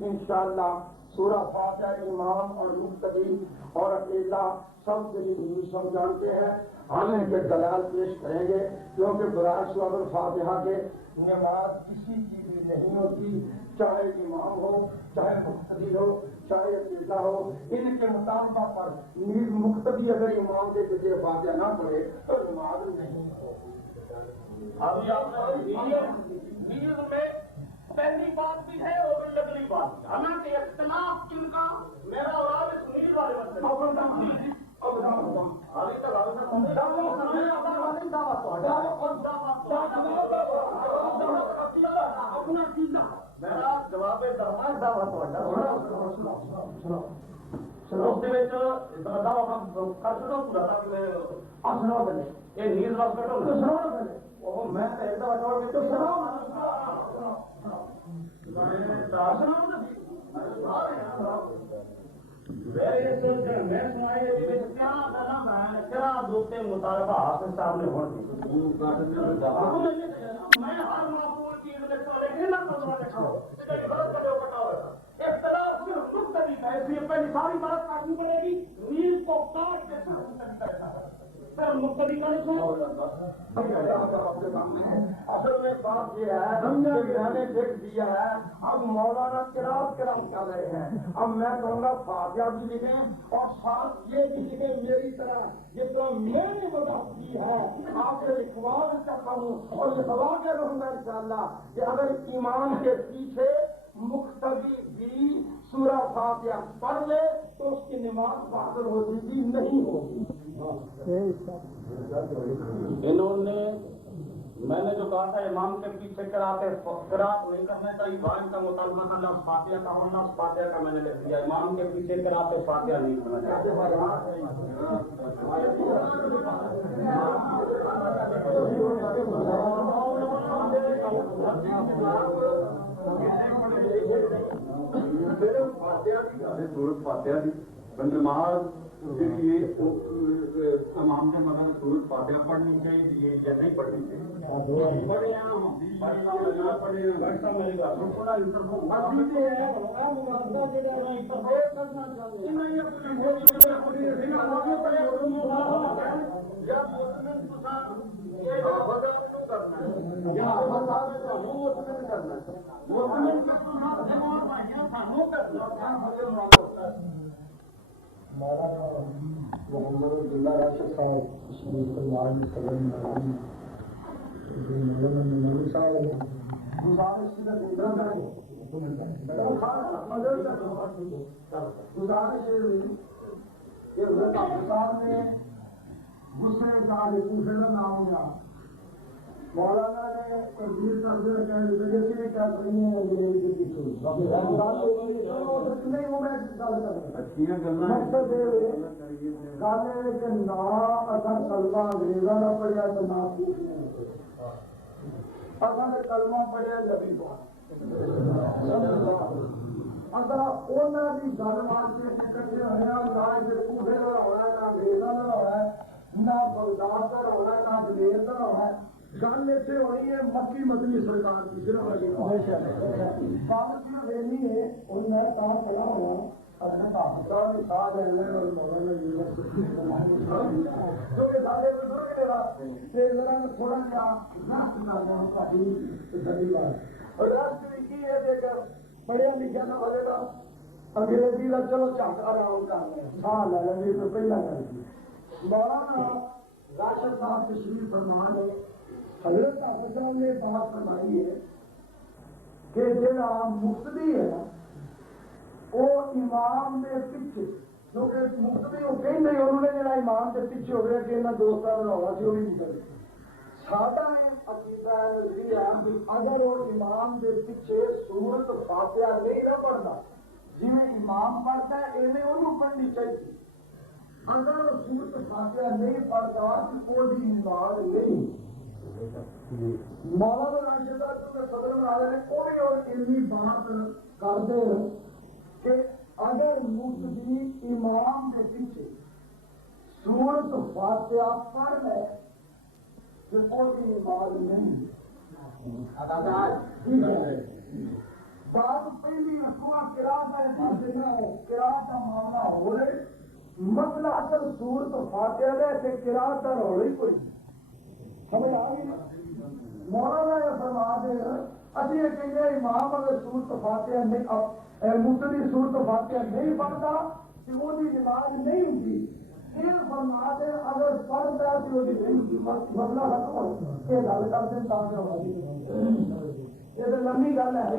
انشاءاللہ سورہ فاتحہ امام اور مقتدی اور اکیلا سب کے لیے سب جانتے ہیں. ہم ان کے دلائل پیش کریں گے کیونکہ برائے سورۃ الفاتحہ کے نماز کسی کی بھی نہیں ہوتی، چاہے امام ہو چاہے مقتدی ہو چاہے اکیلا ہو. ان کے مطالبہ پر مقتدی اگر امام کے پیچھے فاتحہ نہ پڑھے تو نماز نہیں ہوگی. ابھی آپ نیز میں پہلی بات بھی ہے اور اگلی بات ہمیں کہ اختلاف کن کا میرا اور اس نیز والے میرا جواب مطالبہ حافظ صاحب نے پہلی ساری بات کاٹنی پڑے گی. نیل کو کاٹ کے اصل میں بات یہ ہے میں نے دیکھ دیا ہے. اب مولانا قرات کرام کر رہے ہیں. اب میں کہوں گا فاتحہ بھی لکھیں اور ساتھ یہ بھی لکھیں میری طرح جتنا میں نے وضاحت کی ہے آپ سے لکھوا چاہتا ہوں اور لکھوا کے رہوں گا انشاءاللہ کہ اگر ایمان کے پیچھے مقتدی بھی سورہ فاتحہ پڑھ لے تو اس کی نماز باطل ہوتی بھی نہیں ہوگی. انہوں نے میں نے جو کہا تھا امام کے پیچھے قرات نہیں کرنا چاہیے. وائن کا مطالبہ تھا لفظ فاتحہ کا اور لفظ فاتحہ کا میں نے لکھ دیا. امام کے پیچھے قرات فاتحہ نہیں کرنا چاہیے. سورت فاتحہ دی نماز امام کے مگر سورت فاتحہ پڑھنی چاہیے یا نہیں پڑھنی چاہیے. محمد عبداللہ راشد صاحب صلی اللہ علیہ وسلم مولانا نے تقریر کرتے کیا کرنی ہے انگریزا نہ پڑھیا تو نہ کلمہ پڑھیا نبی اگر کی گل واسطے کٹھے ہوئے انگریزوں کا ہونا ہے نہ بغداد کا ہونا ہے نہ جمیر کا ہونا ہے گل اتنے ہونی ہے مکی مدنی سرکار کی صرف بات صرف اینی ہے اور میں کہاں کھڑا ہوا پڑھیا لکھا نہ بولے گا انگریزی کا چلو جھٹ آرام کر سال لے لیں تو پہلا کر دی مولانا راشد صاحب تشریف فرما نے حضرت حافظ صاحب نے بات فرمائی ہے کہ جڑا مقتدی ہے نا وہ امام کے پیچھے کیونکہ مقتدی وہ کہیں نہیں انہوں نے جڑا امام کے پیچھے ہو گیا کہ انہیں دوستوں کا ہوگا سی وہ بھی نکل سادہ عقیدہ نظریہ اگر وہ امام کے پیچھے سورت فاتحہ نہیں نہ پڑھتا جی امام پڑھتا ہے انہیں انہوں پڑھنی چاہیے اگر وہ سورت فاتحہ نہیں پڑھتا تو کوئی نماز نہیں مولانا راشد صاحب کے صدر مراجع نے کوئی اور علمی بات کرتے ہیں کہ اگر مقتدی امام کے پیچھے سورت فاتحہ پڑھ لے تو کوئی نماز نہیں بات پہلی رسوا قرات کا معاملہ ہو رہے مسئلہ اصل سورت فاتحہ ہے کہ قرات کا ہو رہی کوئی سمجھ آ گئی مولانا یہ فرما دے ابھی یہ کہیں امام اگر سورت فاتحہ نہیں مقتدی سورت فاتحہ نہیں پڑھتا کہ وہ نماز نہیں ہوتی یہ فرما دے اگر پڑھتا تو وہ نہیں مسئلہ ختم ہو یہ گل کرتے یہ تو لمبی گل ہے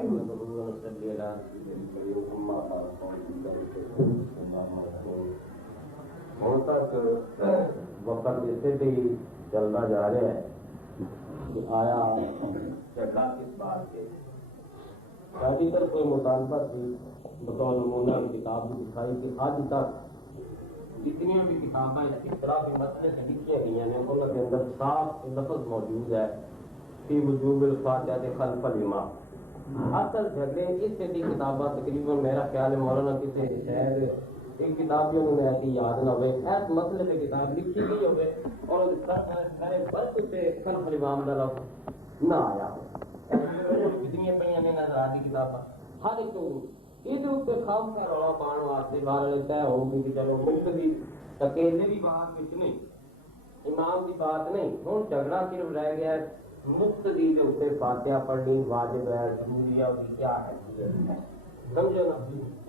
ہوں تک وقت جیسے بھی چلتا جا رہا ہے کہ آیا جگہ کس بات کے شادی تک کوئی مطالبہ تھی بطور نمونہ کی کتاب بھی دکھائی کہ آج تک جتنی بھی کتابیں اس طرح کے مسئلے سے لکھی گئی ہیں ان کے اندر صاف لفظ موجود ہے کہ وجوب الفاتحہ خلف الامام اصل جھگڑے اس سے بھی کتابیں تقریباً میرا خیال ہے مولانا کسی شاید ایک کتابیوں میں ایسی یاد نہ ہوئے ایس مسئلے پہ کتاب لکھی گئی ہوئے اور فرق سے خلف الامام کا لفظ نہ آیا کتنی پڑھیاں نے نظر آتی کتابیں ہر ایک یہ خاص کا رولا پان واسطے بار طے ہوگی کہ چلو مقتدی اکیلے کی بات کچھ نہیں امام کی بات نہیں ہوں جھگڑا صرف رہ گیا ہے مقتدی کے اتنے فاتحہ پڑھنی واجب ہے ضروری ہے کیا ہے سمجھو نا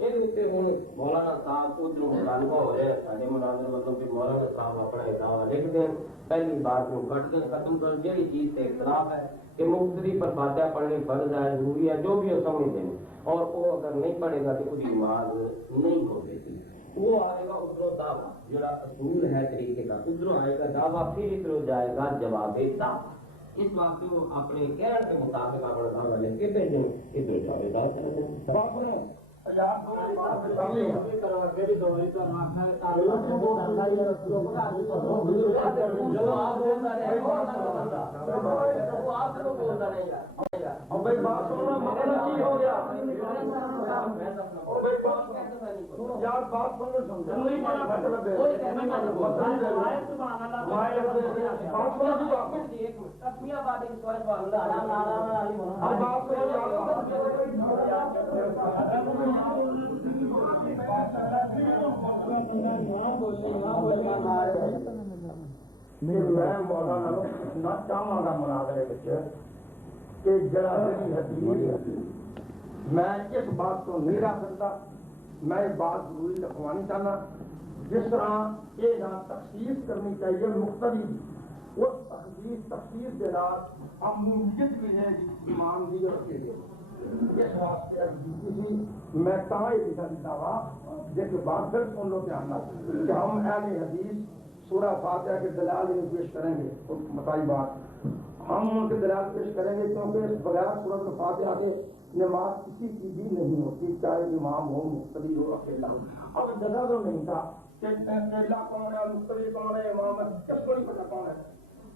یہ ہوں مولانا صاحب ادھر مطالبہ ہو رہا ہے سارے مناظر مطلب کہ مولانا صاحب اپنا دعویٰ لکھ دیں پہلی بات کو کٹ دیں ختم کر جہی چیز سے اختلاف ہے کہ مقتدی پر فاتحہ پڑھنی فرض ہے ضروری ہے جو بھی ہو سمجھ دیں اور وہ اگر نہیں پڑھے گا تو وہی نماز نہیں ہوگی وہ آئے گا ادھر دعویٰ جڑا اصول ہے طریقے کا ادھر آئے گا دعویٰ پھر ادھر جائے گا جواب اس واسطے وہ اپنے کہنے کے مطابق اپنا دعویٰ لے کے بھیجیں ادھر جائے گا میں مولانا نہ چاہوں گا مناظرے کہ جڑا میں اس بات کو نہیں رکھ سکتا میں یہ بات ضروری رکھوانی چاہنا جس طرح یہ تخصیص کرنی چاہیے مقتدی اس تخصیص کے بعد عمومیت بھی ہے امام دی اور کے اس واسطے میں تاہی دعویٰ جس بات پھر سن لو دھیان کہ ہم اہل حدیث سورہ فاتحہ کے دلائل پیش کریں گے بتائی بات ہم ان کے دلائل پیش کریں گے کیونکہ بغیر سورۃ فاتحہ کے نماز کسی کی بھی نہیں ہوتی چاہے امام ہو مقتدی ہو اکیلا اب جگہ تو نہیں تھا کہ اکیلا کون ہے مقتدی کون ہے امام ہے کس کو نہیں پتہ کون ہے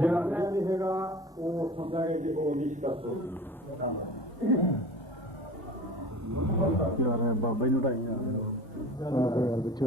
ਜਿਹੜਾ ਨਹੀਂ ਹੈਗਾ ਉਹ ਸਮਝਾਂਗੇ ਕਿ ਉਹ ਨਿਸ਼ਕਤ ਹੋਗੀ। ਬਾਬਾ ਜੀ ਨੂੰ ਢਾਈਆਂ ਪਿੱਛੇ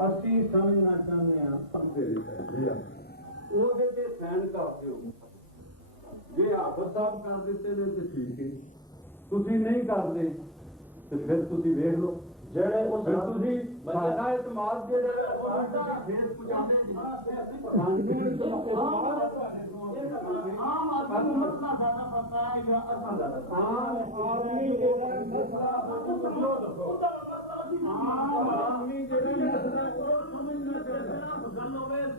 ਅਸੀਂ ਸਮਝਣਾ ਚਾਹੁੰਦੇ ਹਾਂ ਉਹਦੇ ਤੇ ਸਾਈਨ ਕਰ ਦਿਓ। ਜੇ ਹਾਫਿਜ਼ ਸਾਹਿਬ ਕਰ ਦਿੱਤੇ ਨੇ ਤੇ ਠੀਕ ਹੈ, ਤੁਸੀਂ ਨਹੀਂ ਕਰਦੇ ਤੇ ਫਿਰ ਤੁਸੀਂ ਵੇਖ ਲਓ ਜਿਹੜੇ ਉਹ ਤੁਸੀਂ ਸਾਡਾ ਇਤਮਾਦ ਜਿਹੜੇ ਫੇਸ ਪਹੁੰਚਾਉਂਦੇ ਜੀ ਆਮ ਆਦਮੀ ਮਸਲਾ ਸਾਡਾ ਪਤਾ ਹੈ ਆਮ ਆਦਮੀ ਆਦਮੀ ਜਿਹੜੇ ਸਮਝਣਾ ਚਾਹੀਦਾ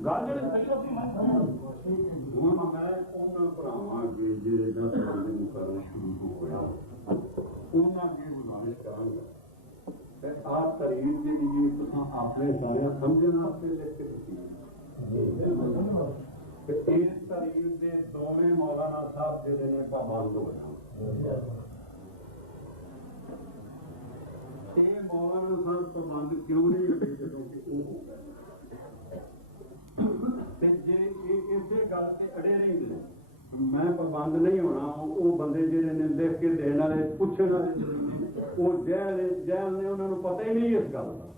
ਗੱਲ ਜਿਹੜੀ ਸਹੀ ਹੋਗੀ ਮੈਂ ਹੁਣ ਮੈਂ ਉਹਨਾਂ ਭਰਾਵਾਂ ਦੇ ਜਿਹੜੇ ਦਾ ਸੰਬੰਧ ਕਰਨਾ ਸ਼ੁਰੂ ਹੋਇਆ ਉਹਨਾਂ ਦੀ ਗੁਜ਼ਾਰਿਸ਼ ਕਰਾਂਗਾ ਤੇ ਆਪ ਤਰੀਕ ਜਿਹੜੀ ਤੁਸੀਂ ਆਪਣੇ ਸਾਰੇ ਸਮਝਣ ਵਾਸਤੇ ਲਿਖ ਕੇ ਦਿੱਤੀ ਤੇ ਇਸ ਤਰੀਕ ਦੇ ਦੋਵੇਂ ਮੌਲਾਨਾ ਸਾਹਿਬ ਜਿਹੜੇ ਨੇ ਪਾਬੰਦ ਹੋ ਜਾਣ ਇਹ ਮੌਲਾਨਾ ਸਾਹਿਬ ਪਾਬੰਦ ਕਿਉਂ ਨਹੀਂ ਹੋਏ ਜਦੋਂ ਕਿ ਉਹ ਹੋ ਗਏ ਤੇ ਜੇ ਇਹ ਇਸੇ ਗੱਲ ਤੇ ਅੜੇ ਰਹਿੰਦੇ ਮੈਂ ਪਾਬੰਦ ਨਹੀਂ ਹੋਣਾ ਉਹ ਬੰਦੇ ਜਿਹੜੇ ਨੇ ਲਿਖ ਕੇ ਦੇਣ ਵਾਲੇ ਪੁੱਛਣ ਵਾਲੇ ਉਹ ਜਹਿਲ ਨੇ ਉਹਨਾਂ ਨੂੰ ਪਤਾ ਹੀ ਨਹੀਂ ਇਸ ਗੱਲ ਦਾ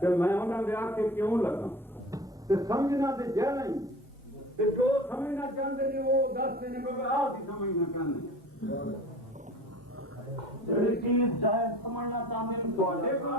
ਤੇ ਮੈਂ ਉਹਨਾਂ ਦੇ ਆ ਕੇ ਕਿਉਂ ਲੱਗਾ ਤੇ ਸਮਝਣਾ ਤੇ ਜਹਿਲ ਹੀ ਤੇ ਜੋ ਸਮਝਣਾ ਚਾਹੁੰਦੇ ਨੇ ਉਹ ਦੱਸਦੇ ਨੇ ਕਿ ਆਹ ਦੀ ਸਮਝਣਾ ਚਾਹੁੰਦੇ ਜਿਹੜੀ ਚੀਜ਼ ਜਾਇਜ਼ ਸਮਝਣਾ ਚਾਹੁੰਦੇ ਨੇ ਤੁਹਾਡੇ ਕੋਲ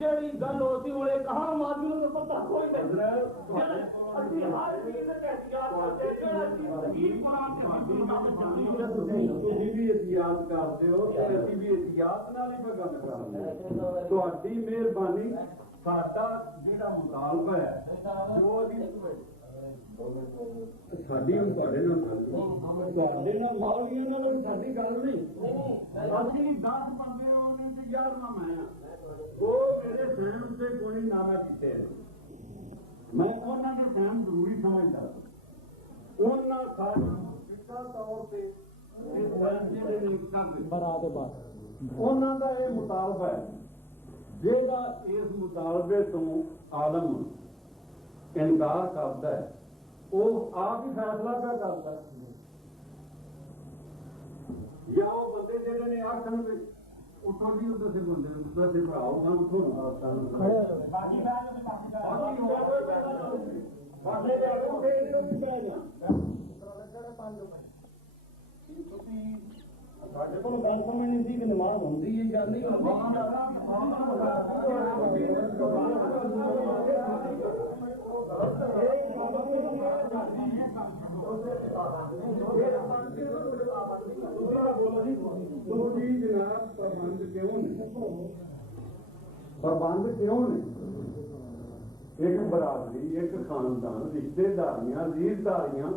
ਜਿਹੜੀ ਗੱਲ ਹੋਤੀ ਉਹਨੇ ਕਹਾ ਆਦਮੀ ਨੂੰ ਪਤਾ ਕੋਈ ਨਹੀਂ ਅਸੀਂ ਹਰ ਚੀਜ਼ ਕਹਿਤੀਆਂ ਕਰਦੇ ਜਿਹੜਾ ਚੀਜ਼ ਕੀ ਕੁਰਾਨ ਤੇ ਹਦੀਸ ਨਾਲ ਤੁਸੀਂ ਵੀ ਇਤਿਹਾਸ ਕਰਦੇ ਹੋ ਤੇ ਅਸੀਂ ਵੀ ਇਤਿਹਾਸ ਨਾਲ ਹੀ ਗੱਲ ਕਰਾਂਗੇ ਤੁਹਾਡੀ ਮਿਹਰਬਾਨੀ ਸਾਡਾ ਜਿਹੜਾ ਮੁਤਾਲਬਾ ਹੈ ਜੋ ਵੀ ਸਾਡੀ ਹੁਣ ਤੁਹਾਡੇ ਨਾਲ ਮੌਲਵੀਆਂ ਨਾਲ ਸਾਡੀ ਗੱਲ ਨਹੀਂ ਅਸੀਂ 10 ਬੰਦੇ ਹੋਣੇ ਤੇ 11ਵਾਂ ਮੈਂ ਆ ਉਹ ਮੇਰੇ ਸਹਿਮ ਤੇ ਕੋਈ ਨਾਮਾ ਕੀਤੇ ਮੈਂ ਉਹਨਾਂ ਦੇ ਸਹਿਮ ਜ਼ਰੂਰੀ ਸਮਝਦਾ ਉਹਨਾਂ ਸਾਨੂੰ ਸਿੱਧਾ ਤੌਰ ਤੇ ਇਸ ਜਿਹੜੇ ਨੇ ਕਰਦੇ ਬਰਾ ਤੋਂ ਬਾਅਦ ਉਹਨਾਂ ਦਾ ਇਹ ਮੁਤਾਲਬਾ ਹੈ ਜਿਹੜਾ ਇਸ ਮੁਤਾਲਬੇ ਤੋਂ ਆਲਮ ਇਨਕਾਰ ਕਰਦਾ ਹੈ ਉਹ ਆਪ ਹੀ ਫੈਸਲਾ ਪਿਆ ਕਰਦਾ ਜਾਂ ਉਹ ਬੰਦੇ ਜਿਹੜੇ ਨੇ ਆਖਣਗੇ ਉੱਥੋਂ ਦੀ ਉੱਧਰ ਸੇ ਬੰਦੇ ਨੇ ਦੂਸਰੇ ਭਰਾਓ ਸਾਨੂੰ ਤੁਹਾਨੂੰ ਬਾਕੀ ਬਾਕੀ ਦੇ ਆਗੂ ਤੇ ਬਹਿ ਜਾ ਸਾਡੇ ਕੋਲ ਗੱਲ ਸਮਝਣੀ ਸੀ ਕਿ ਨਮਾਜ਼ ਹੁੰਦੀ ਹੈ ਜਾਂ ਨਹੀਂ ਜੀ ਜਨਾਬ ਪ੍ਰਬੰਧ ਕਿਉਂ ਨੇ ਪ੍ਰਬੰਧ ਕਿਉਂ ਨੇ ਇੱਕ ਬਰਾਦਰੀ ਇੱਕ ਖਾਨਦਾਨ ਰਿਸ਼ਤੇਦਾਰੀਆਂ ਰੀਜ਼ਦਾਰੀਆਂ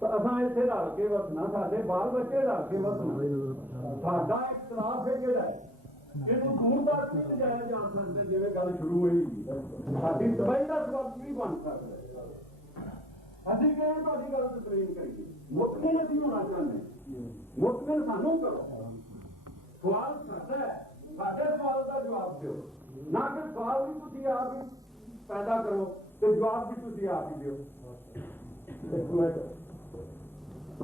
ਤਾਂ ਅਸਾਂ ਇੱਥੇ ਰਲ ਕੇ ਵਸਣਾ ਸਾਡੇ ਬਾਲ ਬੱਚੇ ਰਲ ਕੇ ਵਸਣਾ ਸਾਡਾ ਇਖਤਲਾਫ ਹੈ ਕਿਹੜਾ ਹੈ ਇਹਨੂੰ ਦੂਰ ਤੱਕ ਨਹੀਂ ਲਿਜਾਇਆ ਜਾ ਸਕਦਾ ਜਿਵੇਂ ਗੱਲ ਸ਼ੁਰੂ ਹੋਈ ਸਾਡੀ ਤਬਾਹੀ ਦਾ ਸਬਬ ਵੀ ਬਣ ਸਕਦਾ ਅਸੀਂ ਕਿਵੇਂ ਤੁਹਾਡੀ ਗੱਲ ਤਸਲੀਮ ਕਰੀਏ ਮੁਤਮਿਨ ਅਸੀਂ ਹੋਣਾ ਚਾਹੁੰਦੇ ਮੁਤਮਿਨ ਸਾਨੂੰ ਕਰੋ ਸਵਾਲ ਸਾਡਾ ਹੈ ਸਾਡੇ ਸਵਾਲ ਦਾ ਜਵਾਬ ਦਿਓ ਨਾ ਕਿ ਸਵਾਲ ਵੀ ਤੁਸੀਂ ਆਪ ਹੀ ਪੈਦਾ ਕਰੋ ਤੇ ਜਵਾਬ ਵੀ ਤੁਸੀਂ ਆਪ ਹੀ ਦਿਓ ਇੱਕ ਮਿੰਟ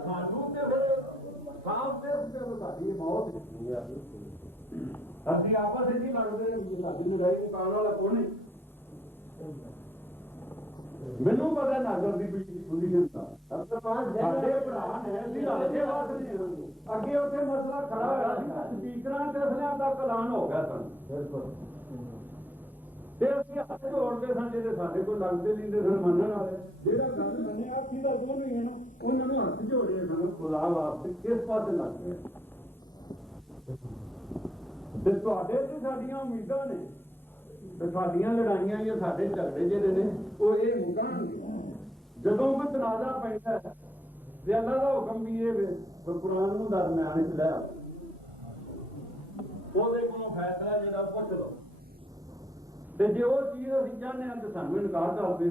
ਸਾਨੂੰ ਤੇ ਸਾਫ ਤੇ ਸਾਡੀ ਮੌਤ ਅਸੀਂ ਆਪਸ ਵਿੱਚ ਹੀ ਲੜਦੇ ਸਾਡੀ ਲੜਾਈ ਮੁਕਾਉਣ ਵਾਲਾ ਕੌਣ ਹੈ ਮੈਨੂੰ ਪਤਾ ਨਜ਼ਰ ਦੀ ਪੋਜੀਸ਼ਨ ਦਾ ਸਾਡੇ ਭਰਾ ਨੇ ਅਸੀਂ ਰਲ ਕੇ ਬਾਤ ਨਹੀਂ ਅੱਗੇ ਉੱਥੇ ਮਸਲਾ ਖੜਾ ਹੋਇਆ ਸੀ ਸਪੀਕਰਾਂ ਤੇ ਅਸਲਿਆਂ ਦਾ ਐਲਾਨ ਹੋ ਗਿਆ ਸਨ ਤੇ ਅਸੀਂ ਹੱਥ ਜੋੜਦੇ ਸਾਂ ਜਿਹੜੇ ਸਾਡੇ ਕੋਲ ਲੱਗਦੇ ਨਹੀਂ ਸਨ ਮੰਨਣ ਵਾਲੇ ਜਿਹੜਾ ਗੱਲ ਮੰਨਿਆ ਆਖੀ ਦਾ ਜੋ ਨਹੀਂ ਹੈ ਨਾ ਉਹਨਾਂ ਨੂੰ ਹੱਥ ਜੋੜੇ ਸਨ ਖੁਦਾ ਵਾਸਤੇ ਕਿਸ ਪਾਸੇ ਲੱਗ ਗਏ ਤੇ ਤੁਹਾਡੇ ਤੇ ਸਾਡੀਆਂ ਉਮੀਦਾਂ ਨੇ ਤੇ ਸਾਡੀਆਂ ਲੜਾਈਆਂ ਜਾਂ ਸਾਡੇ ਝਗੜੇ ਜਿਹੜੇ ਨੇ ਉਹ ਇਹ ਮੁਕਾਣਗੇ ਜਦੋਂ ਕੋਈ ਤਨਾਜ਼ਾ ਪੈਂਦਾ ਤੇ ਅੱਲਾ ਦਾ ਹੁਕਮ ਵੀ ਇਹ ਵੇ ਕੁਰਾਨ ਨੂੰ ਦਰਮਿਆਨ ਵਿੱਚ ਲੈ ਆਓ ਉਹਦੇ ਕੋਲੋਂ ਫੈਸਲਾ ਜਿਹੜਾ ਪੁੱਛ ਲਓ ਤੇ ਜੇ ਉਹ ਚੀਜ਼ ਅਸੀਂ ਚਾਹੁੰਦੇ ਹਾਂ ਤਾਂ ਸਾਨੂੰ ਇਨਕਾਰ ਕਰ ਦਿਓ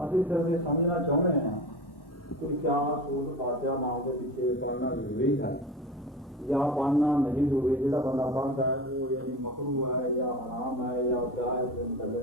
ਅਸੀਂ ਤੇ ਸਮਝਣਾ ਚਾਹੁੰਦੇ ਹਾਂ ਕਿ ਕਿਆ ਸੂਤ ਪਾਤਿਆ ਨਾਮ ਦੇ ਪਿੱਛੇ ਪੜਨਾ ਜ਼ਰੂਰੀ ਹੈ ਜਾਂ ਪੜਨਾ ਨਹੀਂ ਜ਼ਰੂਰੀ ਜਿਹੜਾ ਬੰਦਾ ਪੜਦਾ ਹੈ ਉਹ ਯਾਨੀ ਮਕਰੂ ਹੈ ਜਾਂ ਹਰਾਮ ਹੈ ਜਾਂ ਜਾਇਜ਼ ਹੈ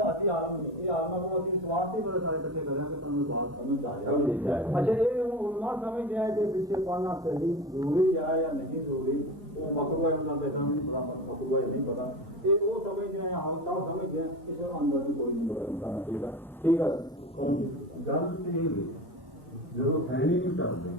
ਅਸੀਂ ਆਲਮ ਇਹ ਆਲਮਾਂ ਨੂੰ ਅਸੀਂ ਸਵਾਲ ਤੇ ਬੜੇ ਸਾਰੇ ਇਕੱਠੇ ਕਰਿਆ ਕਿ ਤੁਹਾਨੂੰ ਸਵਾਲ ਸਮਝ ਆਇਆ ਅੱਛਾ ਇਹ ਹੁਣ ਉਲਮਾ ਸਮਝਦੇ ਆ ਕਿ ਪਿੱਛੇ ਪੜਨਾ ਸਹੀ ਜ਼ਰੂਰੀ ਹੈ ਜਾਂ ਨਹੀਂ ਜ਼ਰੂਰੀ ਉਹ ਮਕਰੂ ਹੈ ਉਹਨਾਂ ਦੇ ਸਾਹਮਣੇ ਬਰਾਬਰ ਮਕਰੂ ਹੈ ਨਹੀਂ ਪਤਾ ਇਹ ਉਹ ਸਮਝਦੇ ਆ ਹਾਂ ਤਾਂ ਸਮਝਦੇ ਆ ਇਸ ਅੰਦਰ ਕੋਈ ਨਹੀਂ ਪਤਾ ਠੀਕ ਹੈ ਗੱਲ ਤੇ ਜਦੋਂ ਫੈਨ ਹੀ ਨਹੀਂ ਕਰਦੇ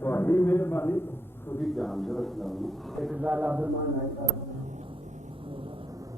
ਤੁਹਾਡੀ ਮਿਹਰਬਾਨੀ ਤੁਸੀਂ ਜਾਣਦੇ ਹੋ ਇਸਲਾਮ ਨੂੰ ਇੱਕ ਗੱਲ ਅਬਦੁਲਮਾਨ ਨਹੀਂ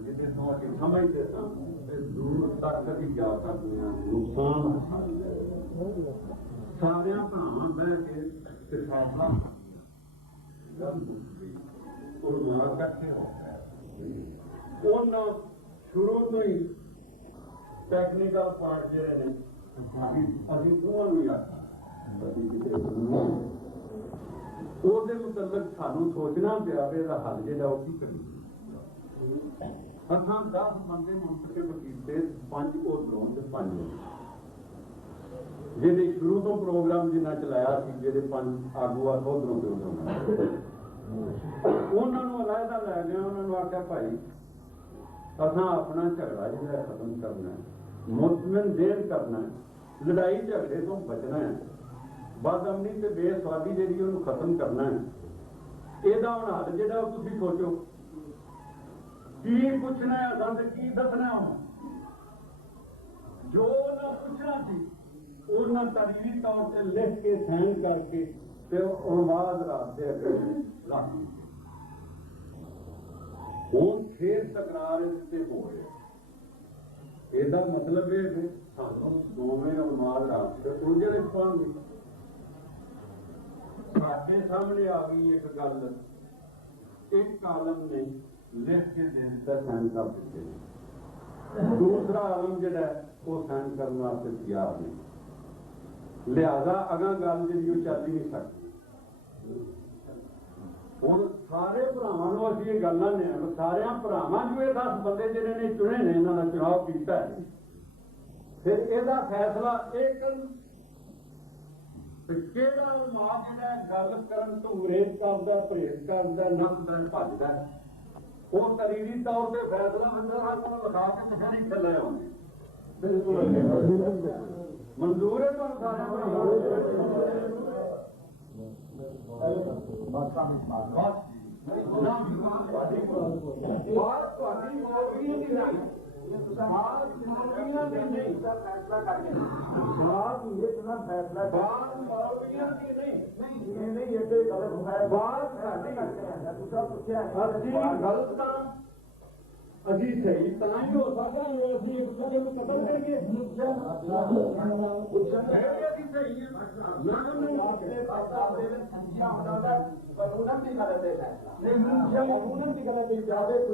ਜਿਹਦੇ ਤੋਂ ਅਸੀਂ ਸਮਝਦੇ ਸਾਂ ਤੇ ਦੂਰ ਤੱਕ ਅਸੀਂ ਜਾ ਸਕਦੇ ਹਾਂ ਨੁਕਸਾਨ ਸਾਰਿਆਂ ਭਰਾਵਾਂ ਬਹਿ ਕੇ ਤੇ ਫੈਸਲਾ ਉਹ ਨਾ ਇਕੱਠੇ ਹੋ ਗਏ ਉਹਨਾਂ ਸ਼ੁਰੂ ਤੋਂ ਹੀ ਟੈਕਨੀਕਲ ਪਾਰਟ ਜਿਹੜੇ ਨੇ ਅਸੀਂ ਦੋਵਾਂ ਨੂੰ ਆਖਾਂ ਉਹਦੇ ਮੁਤਲਕ ਸਾਨੂੰ ਸੋਚਣਾ ਪਿਆ ਵੀ ਇਹਦਾ ਹੱਲ ਜਿਹੜਾ ਉਹ ਕੀ ਕਰੀਏ ਅਸਾਂ 10 ਬੰਦੇ ਮੁੰਤਖਬ ਕੀਤੇ 5 ਉਧਰੋਂ ਤੇ 5 ਜਿਹਦੇ ਸ਼ੁਰੂ ਤੋਂ ਪ੍ਰੋਗਰਾਮ ਜਿੰਨਾ ਚਲਾਇਆ ਸੀ ਜਿਹੜੇ 5 ਆਗੂ ਆ ਉਧਰੋਂ ਤੇ ਉਧਰੋਂ ਉਹਨਾਂ ਨੂੰ ਅਲੱਗਾ ਲੈ ਗਿਆ ਉਹਨਾਂ ਨੂੰ ਆਖਿਆ ਭਾਈ ਅਸਾਂ ਆਪਣਾ ਝਗੜਾ ਜਿਹੜਾ ਖਤਮ ਕਰਨਾ ਹੈ ਮੁਤਮਿਨ ਦੇਰ ਕਰਨਾ ਹੈ ਲੜਾਈ ਝਗੜੇ ਤੋਂ ਬਚਣਾ ਹੈ ਬਦਅਮਨੀ ਤੇ ਬੇਸਵਾਦੀ ਜਿਹੜੀ ਉਹਨੂੰ ਖਤਮ ਕਰਨਾ ਹੈ ਇਹਦਾ ਹੁਣ ਹੱਲ ਜਿਹੜਾ ਉਹ ਤੁਸੀਂ ਸੋਚੋ ਕੀ ਪੁੱਛਣਾ ਹੈ ਅਸਾਂ ਤੇ ਕੀ ਦੱਸਣਾ ਹੁਣ ਜੋ ਉਹਨਾਂ ਪੁੱਛਣਾ ਸੀ ਉਹਨਾਂ ਤਰਜੀਹੀ ਤੌਰ ਤੇ ਲਿਖ ਕੇ ਸਾਈਨ ਕਰਕੇ ਤੇ ਉਹ ਬਾਅਦ ਰਾਤ ਦੇ ਅੱਗੇ ਰੱਖ ਹੁਣ ਫੇਰ ਤਕਰਾਰ ਇਸ ਤੇ ਹੋ ਰਿਹਾ ਇਹਦਾ ਮਤਲਬ ਇਹ ਹੈ ਸਾਨੂੰ ਦੋਵੇਂ ਉਲਮਾਦ ਰਾਤ ਤੇ ਉਲਝਣ ਵਿੱਚ ਪਾਉਣਗੇ ਸਾਡੇ ਸਾਹਮਣੇ ਆ ਗਈ ਇੱਕ ਗੱਲ ਇੱਕ ਕਾਲਮ ਨੇ ਲਿਖ ਕੇ ਦੇ ਦਿੱਤਾ ਸਾਈਨ ਕਰ ਦਿੱਤੇ ਦੂਸਰਾ ਆਲਮ ਜਿਹੜਾ ਉਹ ਸਾਈਨ ਕਰਨ ਵਾਸਤੇ ਤਿਆਰ ਨਹੀਂ ਲਿਹਾਜ਼ਾ ਅਗਾਂ ਗੱਲ ਜਿਹੜੀ ਉਹ ਚੱਲ ਹੀ ਨਹੀਂ ਸਕਦੀ ਹੁਣ ਸਾਰੇ ਭਰਾਵਾਂ ਨੂੰ ਅਸੀਂ ਇਹ ਗੱਲਾਂ ਨੇ ਸਾਰਿਆਂ ਭਰਾਵਾਂ ਨੂੰ ਇਹ 10 ਬੰਦੇ ਜਿਹੜੇ ਨੇ ਚੁਣੇ ਨੇ ਇਹਨਾਂ ਦਾ ਚੁਣਾਵ ਕੀਤਾ ਹੈ ਫਿਰ ਇਹਦਾ ਫੈਸਲਾ ਇਹ ਕਰਨ ਕਿਹੜਾ ਉਲਮਾ ਜਿਹੜਾ ਗੱਲ ਕਰਨ ਤੋਂ ਗੁਰੇਜ਼ ਕਰਦਾ ਪਰਹੇਜ਼ ਕਰਦਾ ਨਫ਼ਸ ਨਾਲ ਭੱਜਦਾ ਉਹ ਤਰੀਰੀ ਤੌਰ ਤੇ ਫੈਸਲਾ ਅੰਦਰ ਹੱਥ ਨੂੰ ਲਿਖਾ ਕੇ ਨਹੀਂ ਥੱਲੇ ਆਉਂਦੇ ਬਿਲਕੁਲ ਮਨਜ਼ੂਰ ਹੈ ਤੁਹਾਨੂੰ ਸਾਰਿਆਂ ਅਸੀਂ ਸਹੀ ਤਾਂ ਹੀ ਹੋ ਸਕਦਾ ਅਸੀਂ ਇੱਕ ਦੂਜੇ ਨੂੰ ਕਤਲ ਕਰੀਏ ਅਸੀਂ ਸਹੀ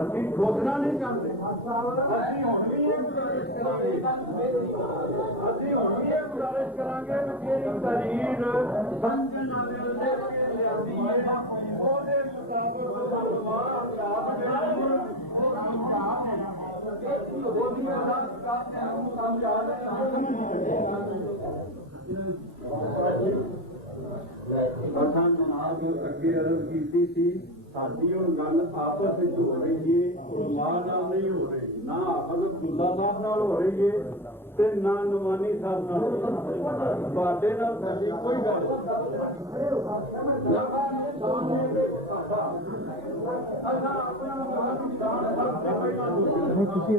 ਅਸੀਂ ਸੋਚਣਾ ਨਹੀਂ ਚਾਹੁੰਦੇ ਅਸੀਂ ਹੁਣ ਵੀ ਇਹ ਗੁਜ਼ਾਰਿਸ਼ ਕਰਾਂਗੇ ਕਿ ਜਿਹੜੀ ਤਰੀਰ ਸਮਝਣ ਵਾਲੇ ਨੇ ਲਿਆਂਦੀ ਹੈ ਉਹਦੇ ਮੁਤਾਬਕ ਅਸਾਂ ਜਨਾਬ ਅੱਗੇ ਅਰਜ਼ ਕੀਤੀ ਸੀ ਸਾਡੀ ਉਹ ਗੱਲ ਆਪਸ ਵਿੱਚ ਹੋ ਰਹੀ ਹੈ, ਉਲਮਾ ਨਾਲ ਨਹੀਂ ਹੋ ਰਹੀ, ਨਾ ਅਬਦੁੱਲਾ ਸਾਹਿਬ ਨਾਲ ਹੋ ਰਹੀ ਹੈ ਤੇ ਨਾ ਨੁਮਾਨੀ ਸਾਹਿਬ ਨਾਲ ਹੋ ਰਹੀ ਹੈ। ਤੁਹਾਡੇ ਨਾਲ ਸਾਡੀ ਕੋਈ ਗੱਲ ਨਹੀਂ ਤੁਸੀਂ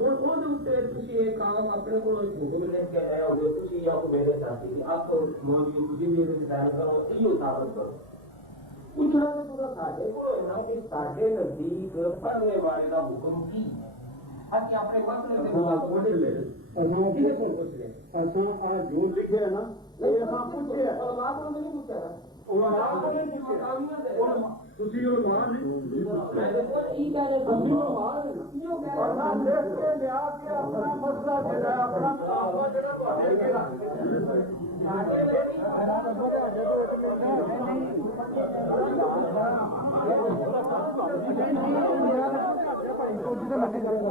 ਹੁਣ ਉਹਦੇ ਉੱਤੇ ਤੁਸੀਂ ਇਹ ਕੰਮ ਆਪਣੇ ਕੋਲੋਂ ਝੂਠ ਲੈ ਕੇ ਆਏ ਹੋ ਤੁਸੀਂ ਜਾਂ ਮੇਰੇ ਸਾਥੀ ਆਪ ਮੌਜੂਦ ਤੁਸੀਂ ਵੀ ਇਹਦੇ ਵਿਚਾਰ ਕਰੋ ਇਹੋ ਸਾਬਤ ਕਰੋ ਪੁੱਛਣਾ ਤਾਂ ਤੁਹਾਡਾ ਸਾਡੇ ਕੋਲ ਹੈ ਨਾ ਕਿ ਸਾਡੇ ਨਜ਼ਦੀਕ ਪੜ੍ਹਨੇ ਵਾਲੇ ਦਾ ਹੁਕਮ ਕੀ ਹੈ ਅਸੀਂ ਆਪਣੇ ਮਸਲੇ ਦੇ ਖਿਲਾਫ ਪੁੱਛ ਲੈ ਕਿਹਦੇ ਕੋਲ ਪੁੱਛ ਲੈ ਅਸਾਂ ਆ ਜੋ ਲਿਖਿਆ ਨਾ ਇਹ ਅਸਾਂ ਪੁੱਛਿਆ ਪਰ ਆਪ ਨੂੰ ਨਹੀਂ ਪੁੱਛਿਆ ਤੁਸੀਂ ਉਹ ਮਾਨ ਕੀ ਕਹਿ ਰਹੇ ਤੁਸੀਂ ਉਹ ਮਾਨ ਕਿਉਂ ਕਹਿ ਰਹੇ ਦੇਖ ਕੇ ਲਿਆ ਕੇ ਆਪਣਾ ਮਸਲਾ ਜਿਹੜਾ ਆਪਣਾ ਮੁਆਫਾ ਜਿਹੜਾ ਤੁਹਾਡੇ ਅੱਗੇ ਰੱਖ ਭਾਈ ਕੋਈ ਜਿਹਦਾ ਮਰਜ਼ੀ ਕਰੇਗਾ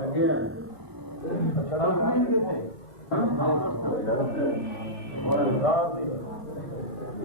again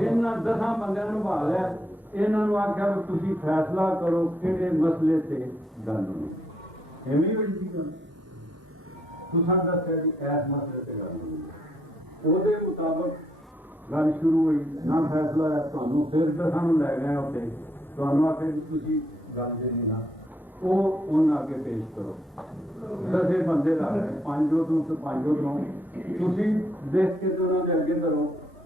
ਇਹਨਾਂ 10 ਬੰਦਿਆਂ ਨੂੰ ਭਾਲਿਆ ਇਹਨਾਂ ਨੂੰ ਆਖਿਆ ਵੀ ਤੁਸੀਂ ਫੈਸਲਾ ਕਰੋ ਕਿਹੜੇ ਮਸਲੇ ਤੇ ਗੱਲ ਹੋਣੀ, ਐਵੇਂ ਬੜੀ ਸੀ ਗੱਲ ਤੁਸੀਂ ਦੱਸਿਆ ਜੀ ਇਸ ਮਸਲੇ ਤੇ ਗੱਲ ਹੋਣੀ, ਉਹਦੇ ਮੁਤਾਬਕ ਗੱਲ ਸ਼ੁਰੂ ਹੋਈ ਨਾ ਫੈਸਲਾ ਹੈ ਤੁਹਾਨੂੰ ਫਿਰ 10 ਨੂੰ ਲੈ ਗਏ ਉੱਥੇ ਤੁਹਾਨੂੰ ਆਖਿਆ ਵੀ ਤੁਸੀਂ ਗੱਲ ਜਿਹੜੀ ਨਾ ਉਹ ਉਹਨਾਂ ਅੱਗੇ ਪੇਸ਼ ਕਰੋ। 10 ਬੰਦੇ ਲਾ ਗਏ ਪੰਜੋ ਤੋਂ ਤੁਸੀਂ ਦੇਖ ਕੇ ਤੇ ਉਹਨਾਂ ਦੇ ਅੱਗੇ ਕਰੋ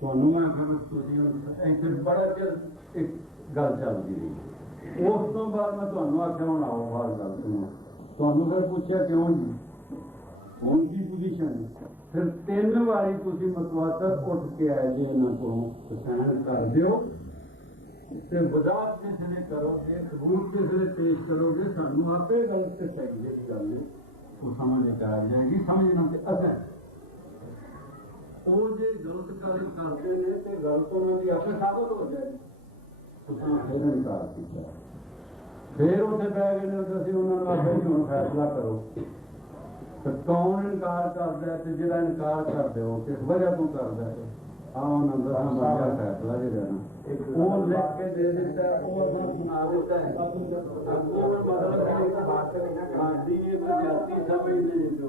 ਤੁਹਾਨੂੰ ਮੈਂ ਆਖਿਆ ਤੁਸੀਂ ਇੱਥੇ ਬੜਾ ਚਿਰ ਇੱਕ ਗੱਲ ਚੱਲਦੀ ਰਹੀ, ਉਸ ਤੋਂ ਬਾਅਦ ਮੈਂ ਤੁਹਾਨੂੰ ਆਖਿਆ ਹੁਣ ਆਓ ਬਾਹਰ ਗੱਲ ਸੁਣੋ, ਤੁਹਾਨੂੰ ਫਿਰ ਪੁੱਛਿਆ ਕਿਉਂ ਜੀ ਹੁਣ ਦੀ ਪੋਜੀਸ਼ਨ ਫਿਰ 3 ਵਾਰੀ ਤੁਸੀਂ ਮਤਵਾਤਰ ਉੱਠ ਕੇ ਆਏ ਜੀ ਇਹਨਾਂ ਕੋਲੋਂ ਪਛਾਣ ਕਰ ਦਿਓ ਤੇ ਵਜ਼ਾਹਤ ਕਿਸੇ ਨੇ ਕਰੋਗੇ ਸਬੂਤ ਕਿਸੇ ਨੇ ਪੇਸ਼ ਕਰੋਗੇ ਸਾਨੂੰ ਆਪੇ ਗੱਲ ਤੇ ਸਹੀ ਹੈ ਗੱਲ ਉਹ ਸਮਝ ਆ ਜਾਏਗੀ ਸਮਝਣਾ ਤੇ ਅਸਰ ਉਹ ਜੇ ਗਲਤ ਕਾਰਜ ਕਰਦੇ ਨੇ ਤੇ ਗਲਤ ਉਹਨਾਂ ਦੀ ਆਪੇ ਸਾਬਤ ਹੋ ਜਾਏਗੀ। ਤੁਸੀਂ ਫਿਰ ਇਨਕਾਰ ਕੀਤਾ ਫਿਰ ਉੱਥੇ ਬਹਿ ਗਏ ਨੇ ਅਸੀਂ ਉਹਨਾਂ ਨੂੰ ਆਖਿਆ ਜੀ ਹੁਣ ਫੈਸਲਾ ਕਰੋ ਤੇ ਕੌਣ ਇਨਕਾਰ ਕਰਦਾ ਤੇ ਜਿਹੜਾ ਇਨਕਾਰ ਕਰਦੇ ਹੋ ਕਿਸ ਵਜ੍ਹਾ ਤੋਂ ਕਰਦਾ ਹੈ ਉਹਨਾਂ ਦਾ ਮੰਗਿਆ ਫੈਸਲਾ ਜਿਹੜਾ ਉਹ ਲਿਖ ਕੇ ਦੇ ਦਿੱਤਾ ਉਹ ਆਪਾਂ ਸੁਣਾ ਦਿੱਤਾ ਹੈ ਅੱਗੋਂ ਮਤਲਬ ਕਿ ਸਾਡੀ ਇਹ ਪੰਜਾਬੀ ਸਮਝਦੇ ਨੇ ਜੋ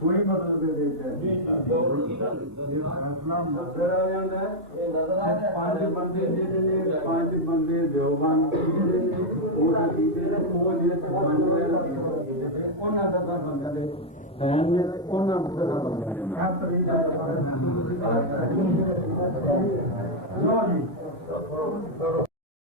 ਕੋਈ ਮਤਲਬ ਦੇ ਪੰਜ ਬੰਦੇ ਜਿਹੜੇ ਨੇ ਪੰਜ ਬੰਦੇ ਦਿਓਬੰਦ ਜਿਹੜੇ ਨੇ ਉਹ ਜਿਹੜੇ ਉਹਨਾਂ ਦਾ ਤਾਂ ਬੰਦਾ ਦੇ ਉਹਨਾਂ ਦਾ ਬੰਦਾ